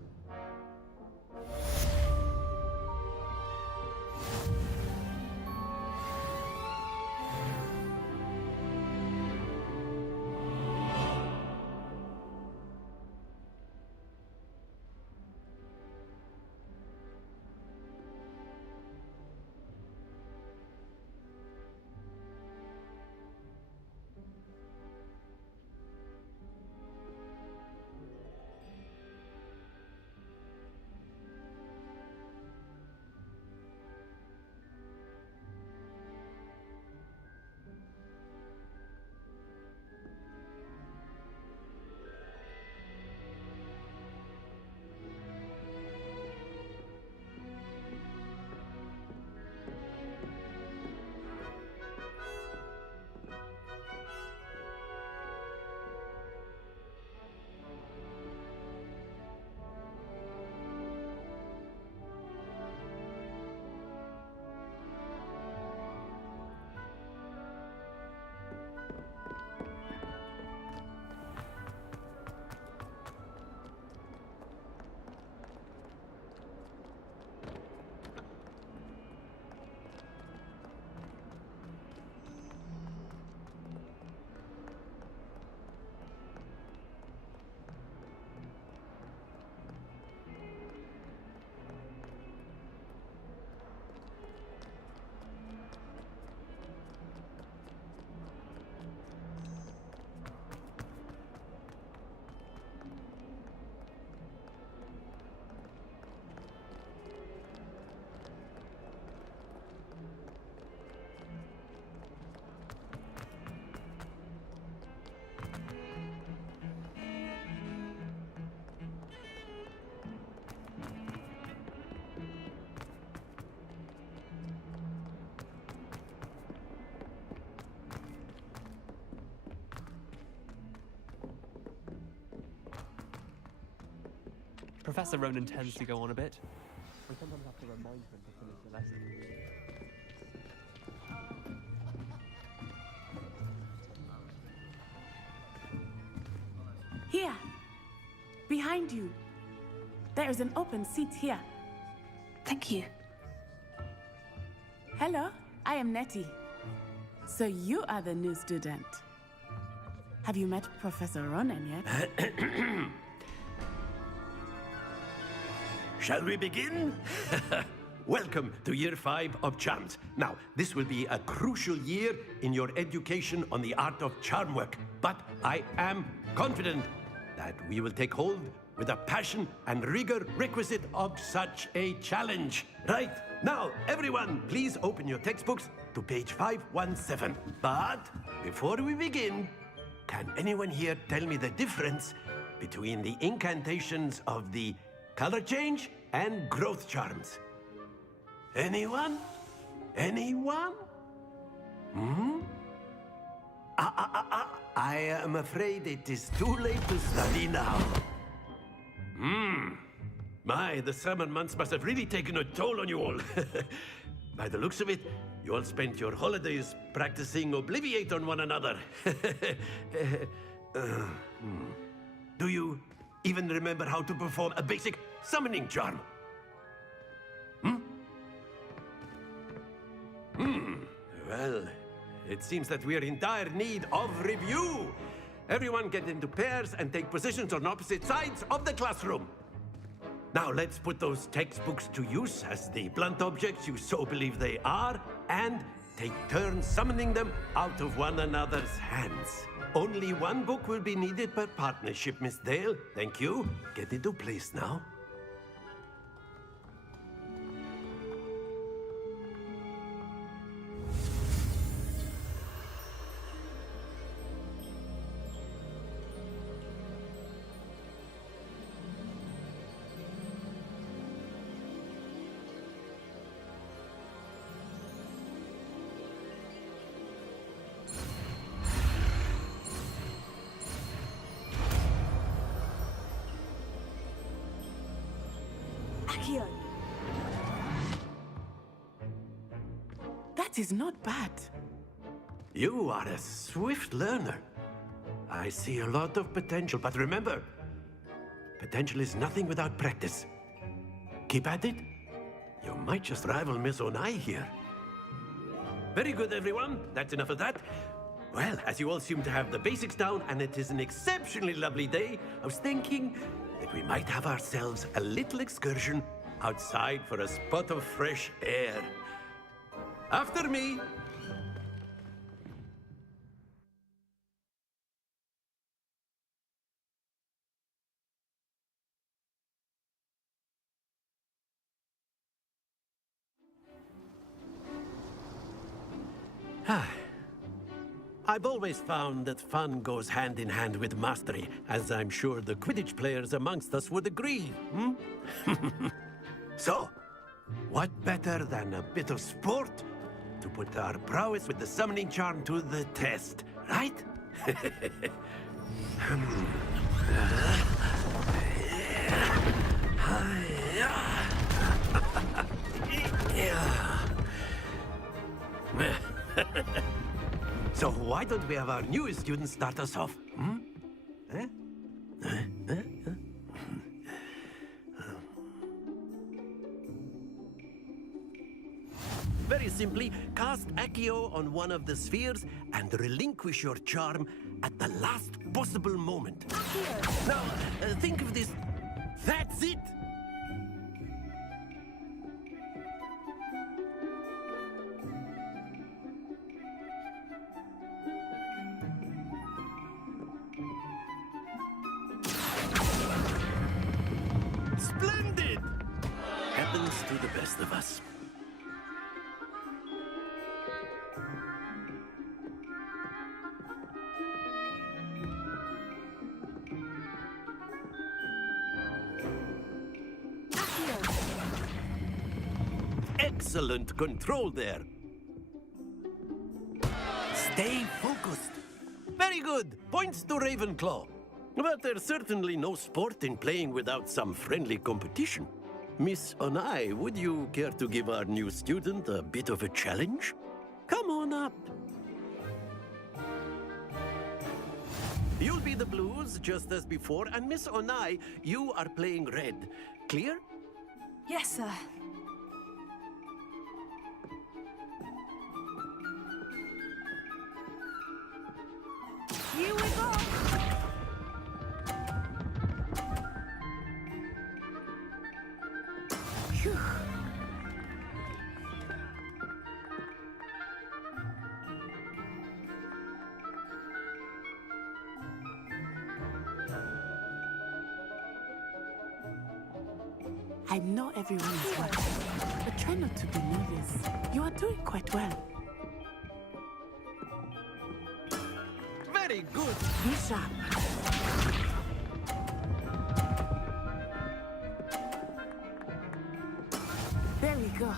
Professor Ronan tends to go on a bit. I sometimes have to remind him to finish the lesson. Here. Behind you. There is an open seat here. Thank you. Hello, I am Nettie. So you are the new student. Have you met Professor Ronan yet? Shall we begin? Welcome to Year 5 of Charms. Now, this will be a crucial year in your education on the art of charm work, but I am confident that we will take hold with the passion and rigor requisite of such a challenge. Right, now, everyone, please open your textbooks to page 517. But before we begin, can anyone here tell me the difference between the incantations of the color change and growth charms? Anyone? Anyone? I am afraid it is too late to study now. My, the summer months must have really taken a toll on you all. By the looks of it, you all spent your holidays practicing Obliviate on one another. Do you even remember how to perform a basic summoning charm? Well, it seems that we are in dire need of review. Everyone get into pairs and take positions on opposite sides of the classroom. Now let's put those textbooks to use as the blunt objects you so believe they are, and take turns summoning them out of one another's hands. Only one book will be needed per partnership, Miss Dale. Thank you. Get into place now. That is not bad. You are a swift learner. I see a lot of potential, but remember, potential is nothing without practice. Keep at it. You might just rival Miss Onai here. Very good, everyone. That's enough of that. Well, as you all seem to have the basics down, and it is an exceptionally lovely day, I was thinking that we might have ourselves a little excursion outside for a spot of fresh air. After me. I've always found that fun goes hand in hand with mastery, as I'm sure the Quidditch players amongst us would agree. So, what better than a bit of sport to put our prowess with the summoning charm to the test, right? So why don't we have our newest student start us off? Very simply, cast Accio on one of the spheres and relinquish your charm at the last possible moment. Now, think of this. That's it! Splendid! Happens to the best of us. Excellent control there. Stay focused. Very good. Points to Ravenclaw. But there's certainly no sport in playing without some friendly competition. Miss Onai, would you care to give our new student a bit of a challenge? Come on up. You'll be the blues, just as before, and Miss Onai, you are playing red. Clear? Yes, sir. Here we go! Phew. I know everyone is watching, but try not to be nervous. You are doing quite well. Very good. Be sharp. There we go.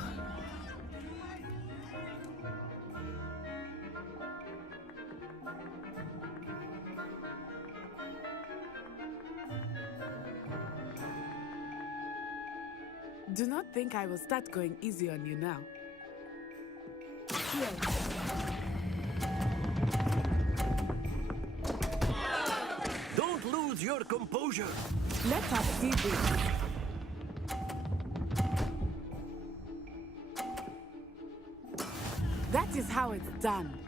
Do not think I will start going easy on you now. Here. Don't lose your composure. Let us see this. That is how it's done.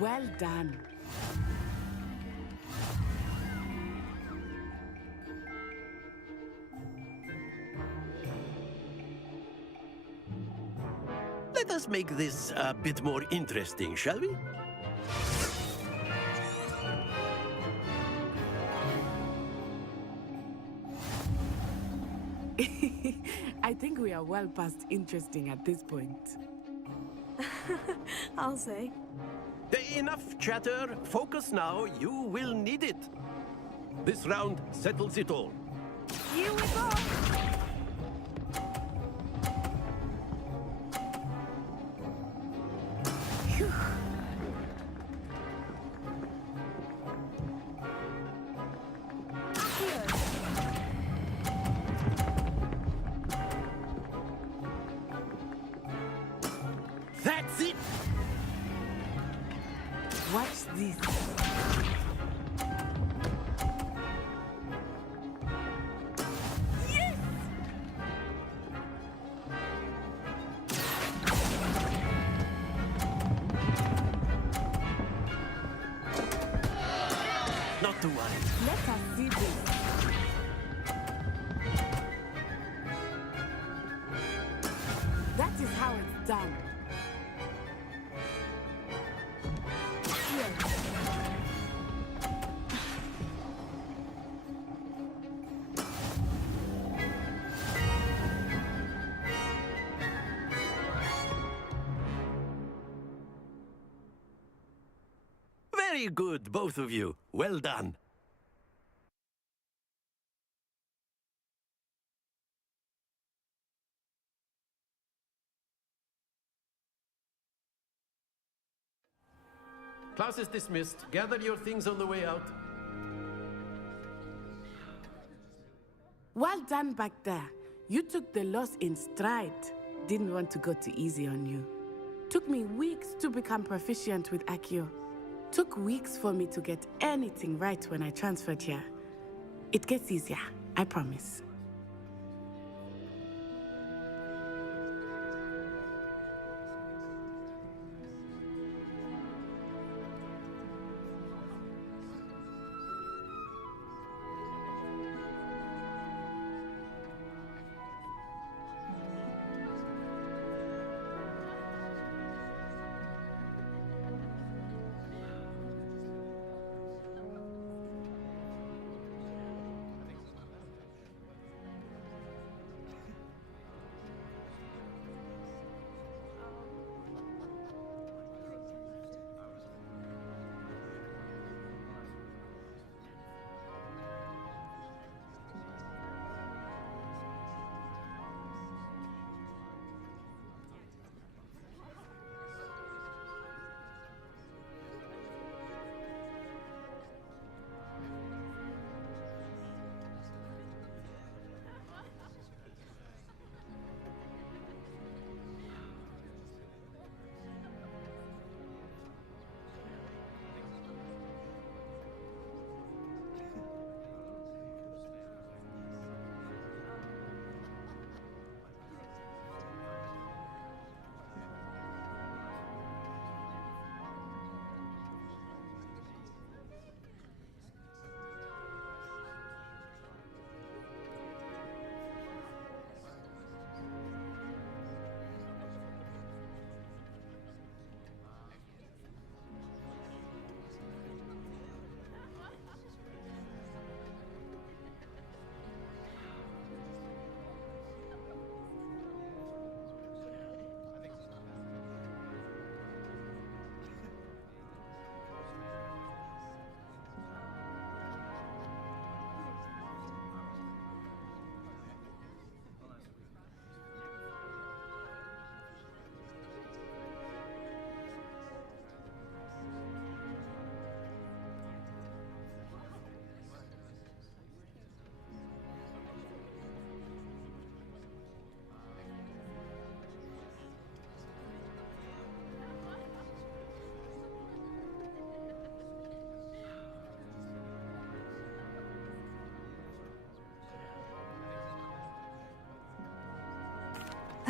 Well done. Let us make this a bit more interesting, shall we? I think we are well past interesting at this point. I'll say. Enough chatter. Focus now. You will need it. This round settles it all. Here we go! Phew. Here. That's it. Watch this. Yes! Not to worry. Let us see this. That is how it's done. Here. Very good, both of you. Well done. Class is dismissed. Gather your things on the way out. Well done back there. You took the loss in stride. Didn't want to go too easy on you. Took me weeks to become proficient with Accio. Took weeks for me to get anything right when I transferred here. It gets easier, I promise.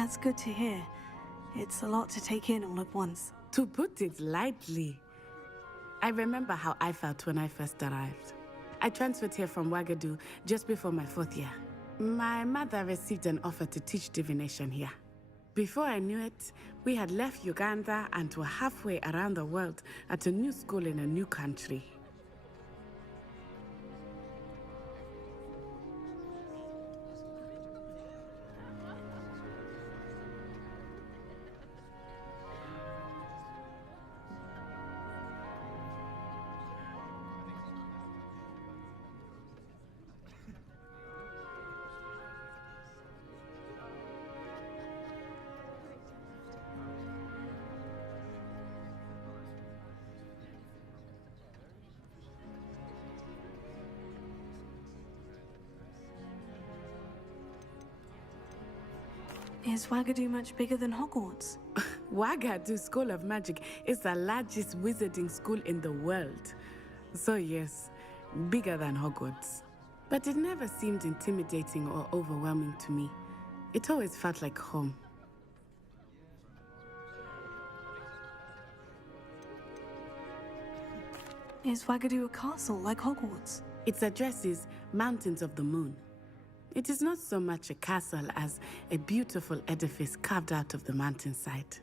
That's good to hear. It's a lot to take in all at once. To put it lightly, I remember how I felt when I first arrived. I transferred here from Wagadu just before my 4th year. My mother received an offer to teach divination here. Before I knew it, we had left Uganda and were halfway around the world at a new school in a new country. Is Wagadu much bigger than Hogwarts? Wagadu School of Magic is the largest wizarding school in the world. So yes, bigger than Hogwarts. But it never seemed intimidating or overwhelming to me. It always felt like home. Is Wagadu a castle like Hogwarts? Its address is Mountains of the Moon. It is not so much a castle as a beautiful edifice carved out of the mountainside.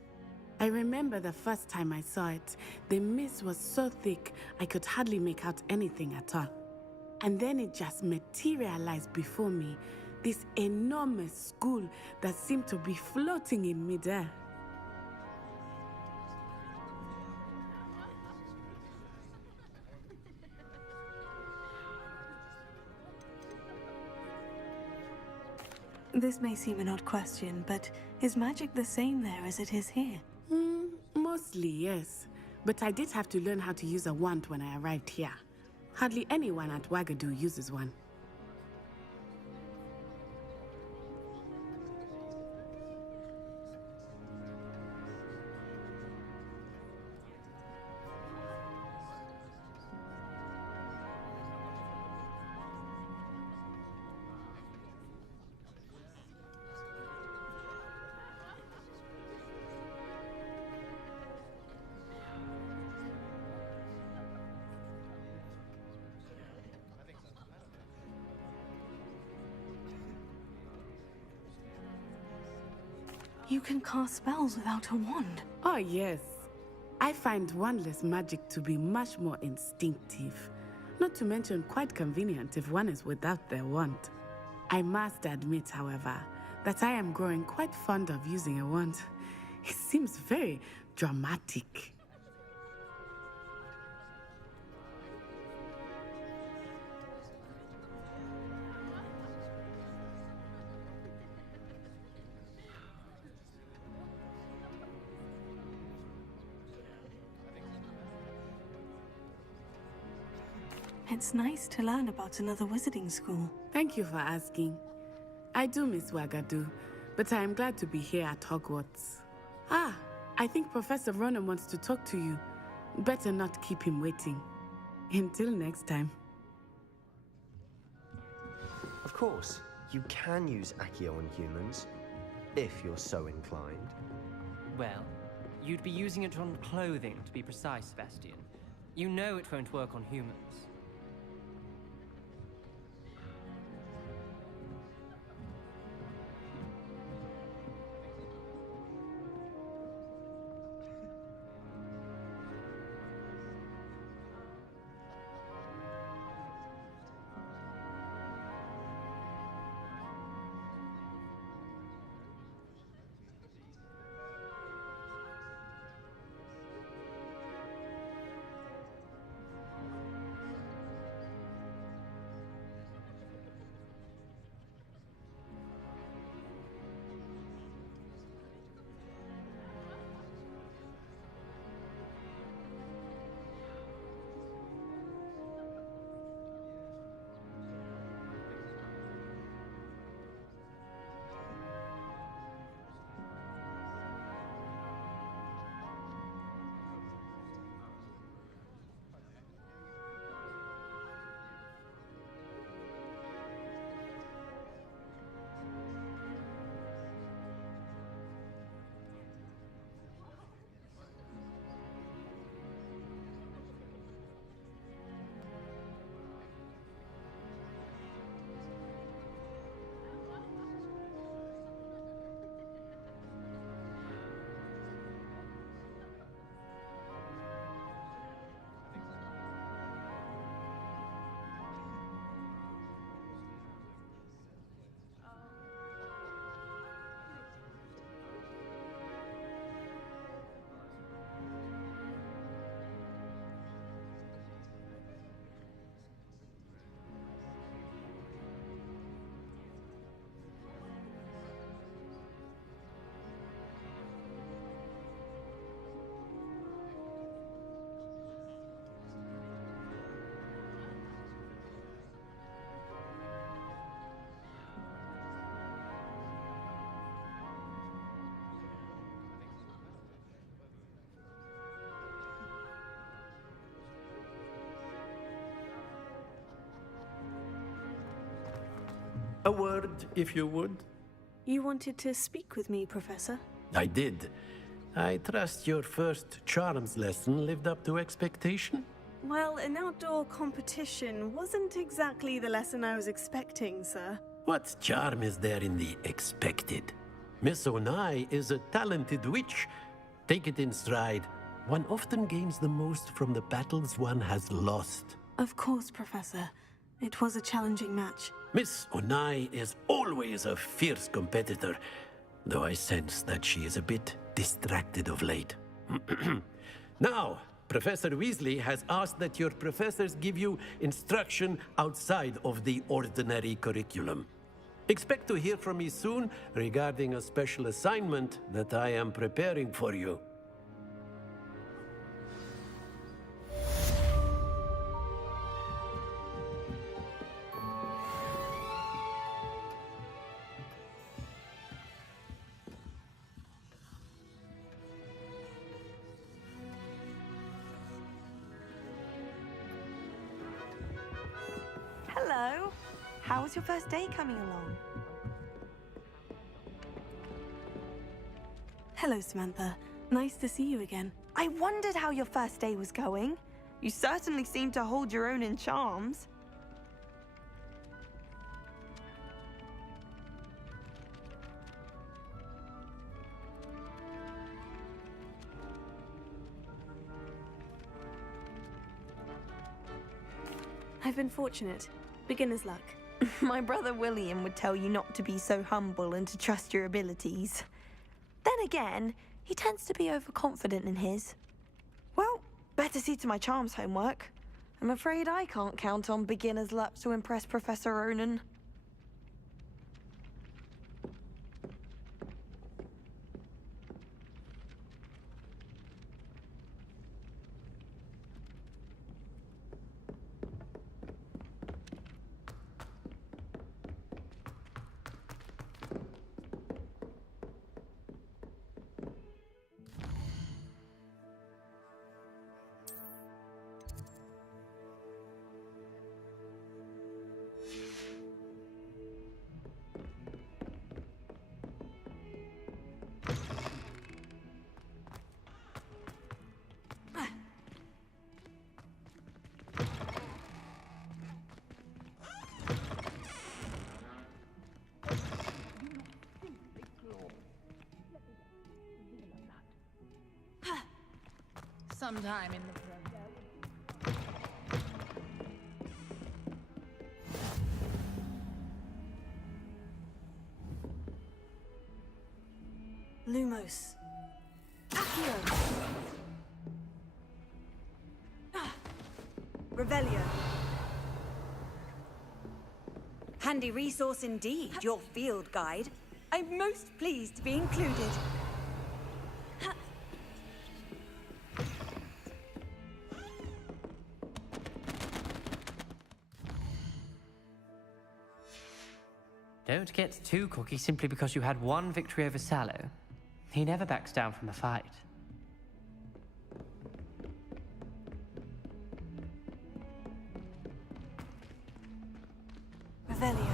I remember the first time I saw it, the mist was so thick I could hardly make out anything at all. And then it just materialized before me, this enormous school that seemed to be floating in midair. This may seem an odd question, but is magic the same there as it is here? Mostly, yes. But I did have to learn how to use a wand when I arrived here. Hardly anyone at Wagadu uses one. You can cast spells without a wand. Oh, yes. I find wandless magic to be much more instinctive. Not to mention quite convenient if one is without their wand. I must admit, however, that I am growing quite fond of using a wand. It seems very dramatic. It's nice to learn about another wizarding school. Thank you for asking. I do miss Wagadu, but I am glad to be here at Hogwarts. Ah, I think Professor Ronan wants to talk to you. Better not keep him waiting. Until next time. Of course, you can use Accio on humans, if you're so inclined. Well, you'd be using it on clothing, to be precise, Sebastian. You know it won't work on humans. A word, if you would. You wanted to speak with me, Professor? I did. I trust your first charms lesson lived up to expectation? Well, an outdoor competition wasn't exactly the lesson I was expecting, sir. What charm is there in the expected? Miss Onai is a talented witch. Take it in stride. One often gains the most from the battles one has lost. Of course, Professor. It was a challenging match. Miss Onai is always a fierce competitor, though I sense that she is a bit distracted of late. Now, Professor Weasley has asked that your professors give you instruction outside of the ordinary curriculum. Expect to hear from me soon regarding a special assignment that I am preparing for you. Hello. How was your first day coming along? Hello, Samantha. Nice to see you again. I wondered how your first day was going. You certainly seem to hold your own in charms. I've been fortunate. Beginner's luck. My brother William would tell you not to be so humble and to trust your abilities. Then again, he tends to be overconfident in his. Well, better see to my charms homework. I'm afraid I can't count on beginner's luck to impress Professor Ronan. Sometime in the Lumos. Accio. Revelio. Handy resource indeed, your field guide. I'm most pleased to be included. Don't get too cocky simply because you had one victory over Sallow. He never backs down from a fight. Revelio.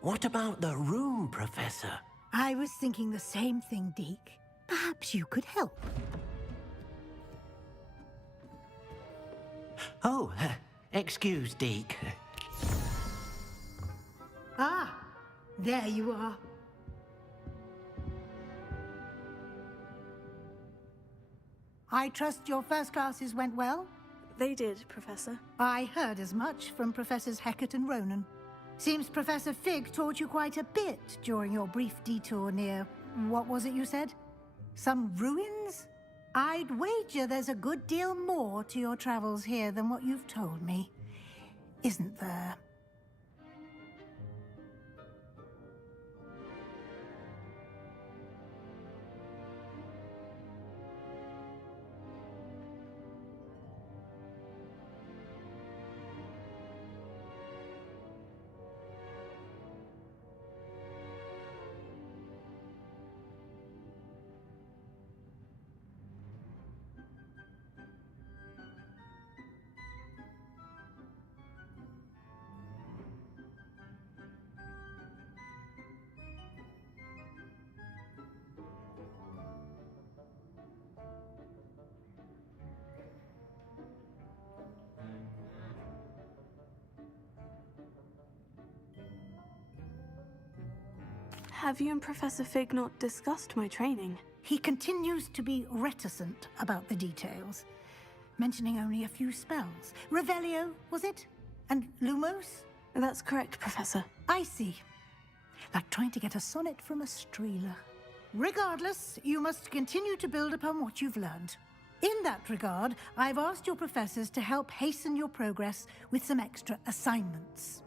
What about the room, Professor? I was thinking the same thing, Deke. Perhaps you could help. Oh, excuse, Deke. Ah, there you are. I trust your first classes went well? They did, Professor. I heard as much from Professors Hecat and Ronan. Seems Professor Fig taught you quite a bit during your brief detour near... what was it you said? Some ruins? I'd wager there's a good deal more to your travels here than what you've told me. Isn't there? Have you and Professor Fig not discussed my training? He continues to be reticent about the details, mentioning only a few spells. Revelio, was it? And Lumos? That's correct, Professor. I see. Like trying to get a sonnet from a streeler. Regardless, you must continue to build upon what you've learned. In that regard, I've asked your professors to help hasten your progress with some extra assignments.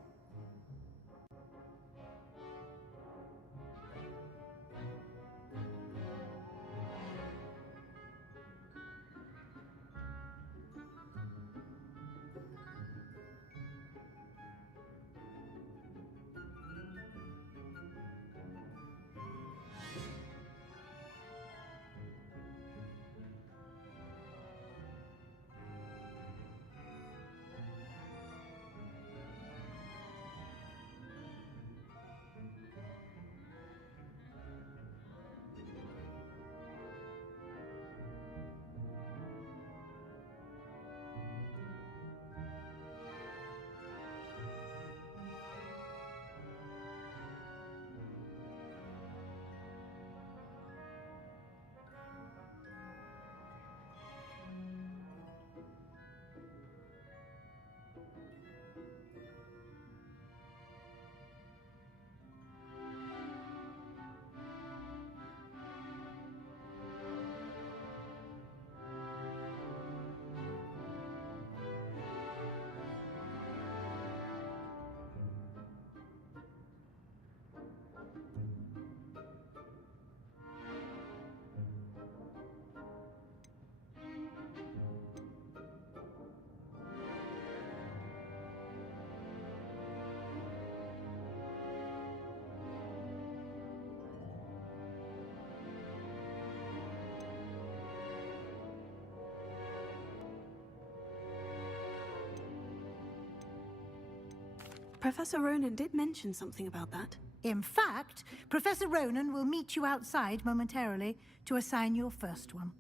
Professor Ronan did mention something about that. In fact, Professor Ronan will meet you outside momentarily to assign your first one.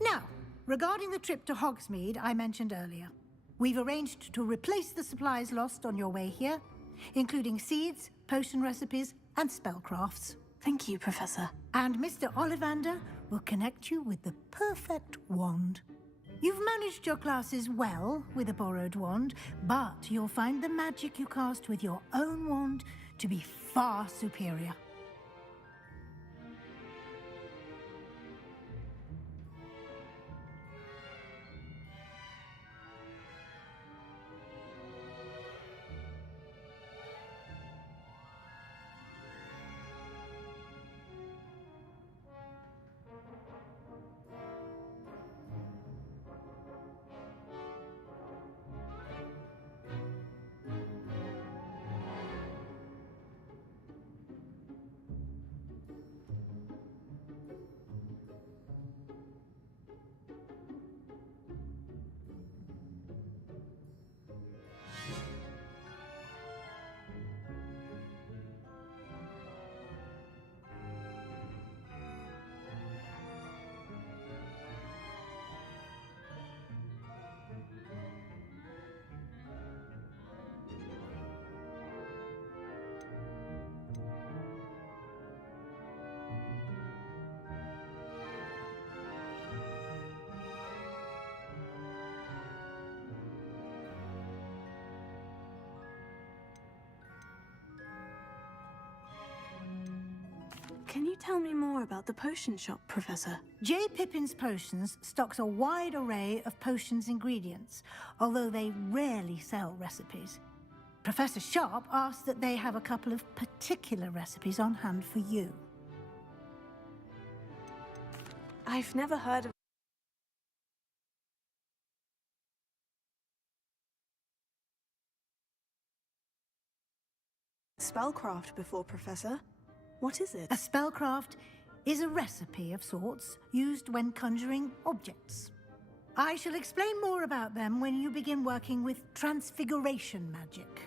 Now, regarding the trip to Hogsmeade I mentioned earlier, we've arranged to replace the supplies lost on your way here, including seeds, potion recipes, and spellcrafts. Thank you, Professor. And Mr. Ollivander will connect you with the perfect wand. You've managed your classes well with a borrowed wand, but you'll find the magic you cast with your own wand to be far superior. you tell me more about the potion shop, Professor? J. Pippin's Potions stocks a wide array of potions ingredients, although they rarely sell recipes. Professor Sharp asked that they have a couple of particular recipes on hand for you. I've never heard of spellcraft before, Professor. What is it? A spellcraft is a recipe of sorts used when conjuring objects. I shall explain more about them when you begin working with transfiguration magic.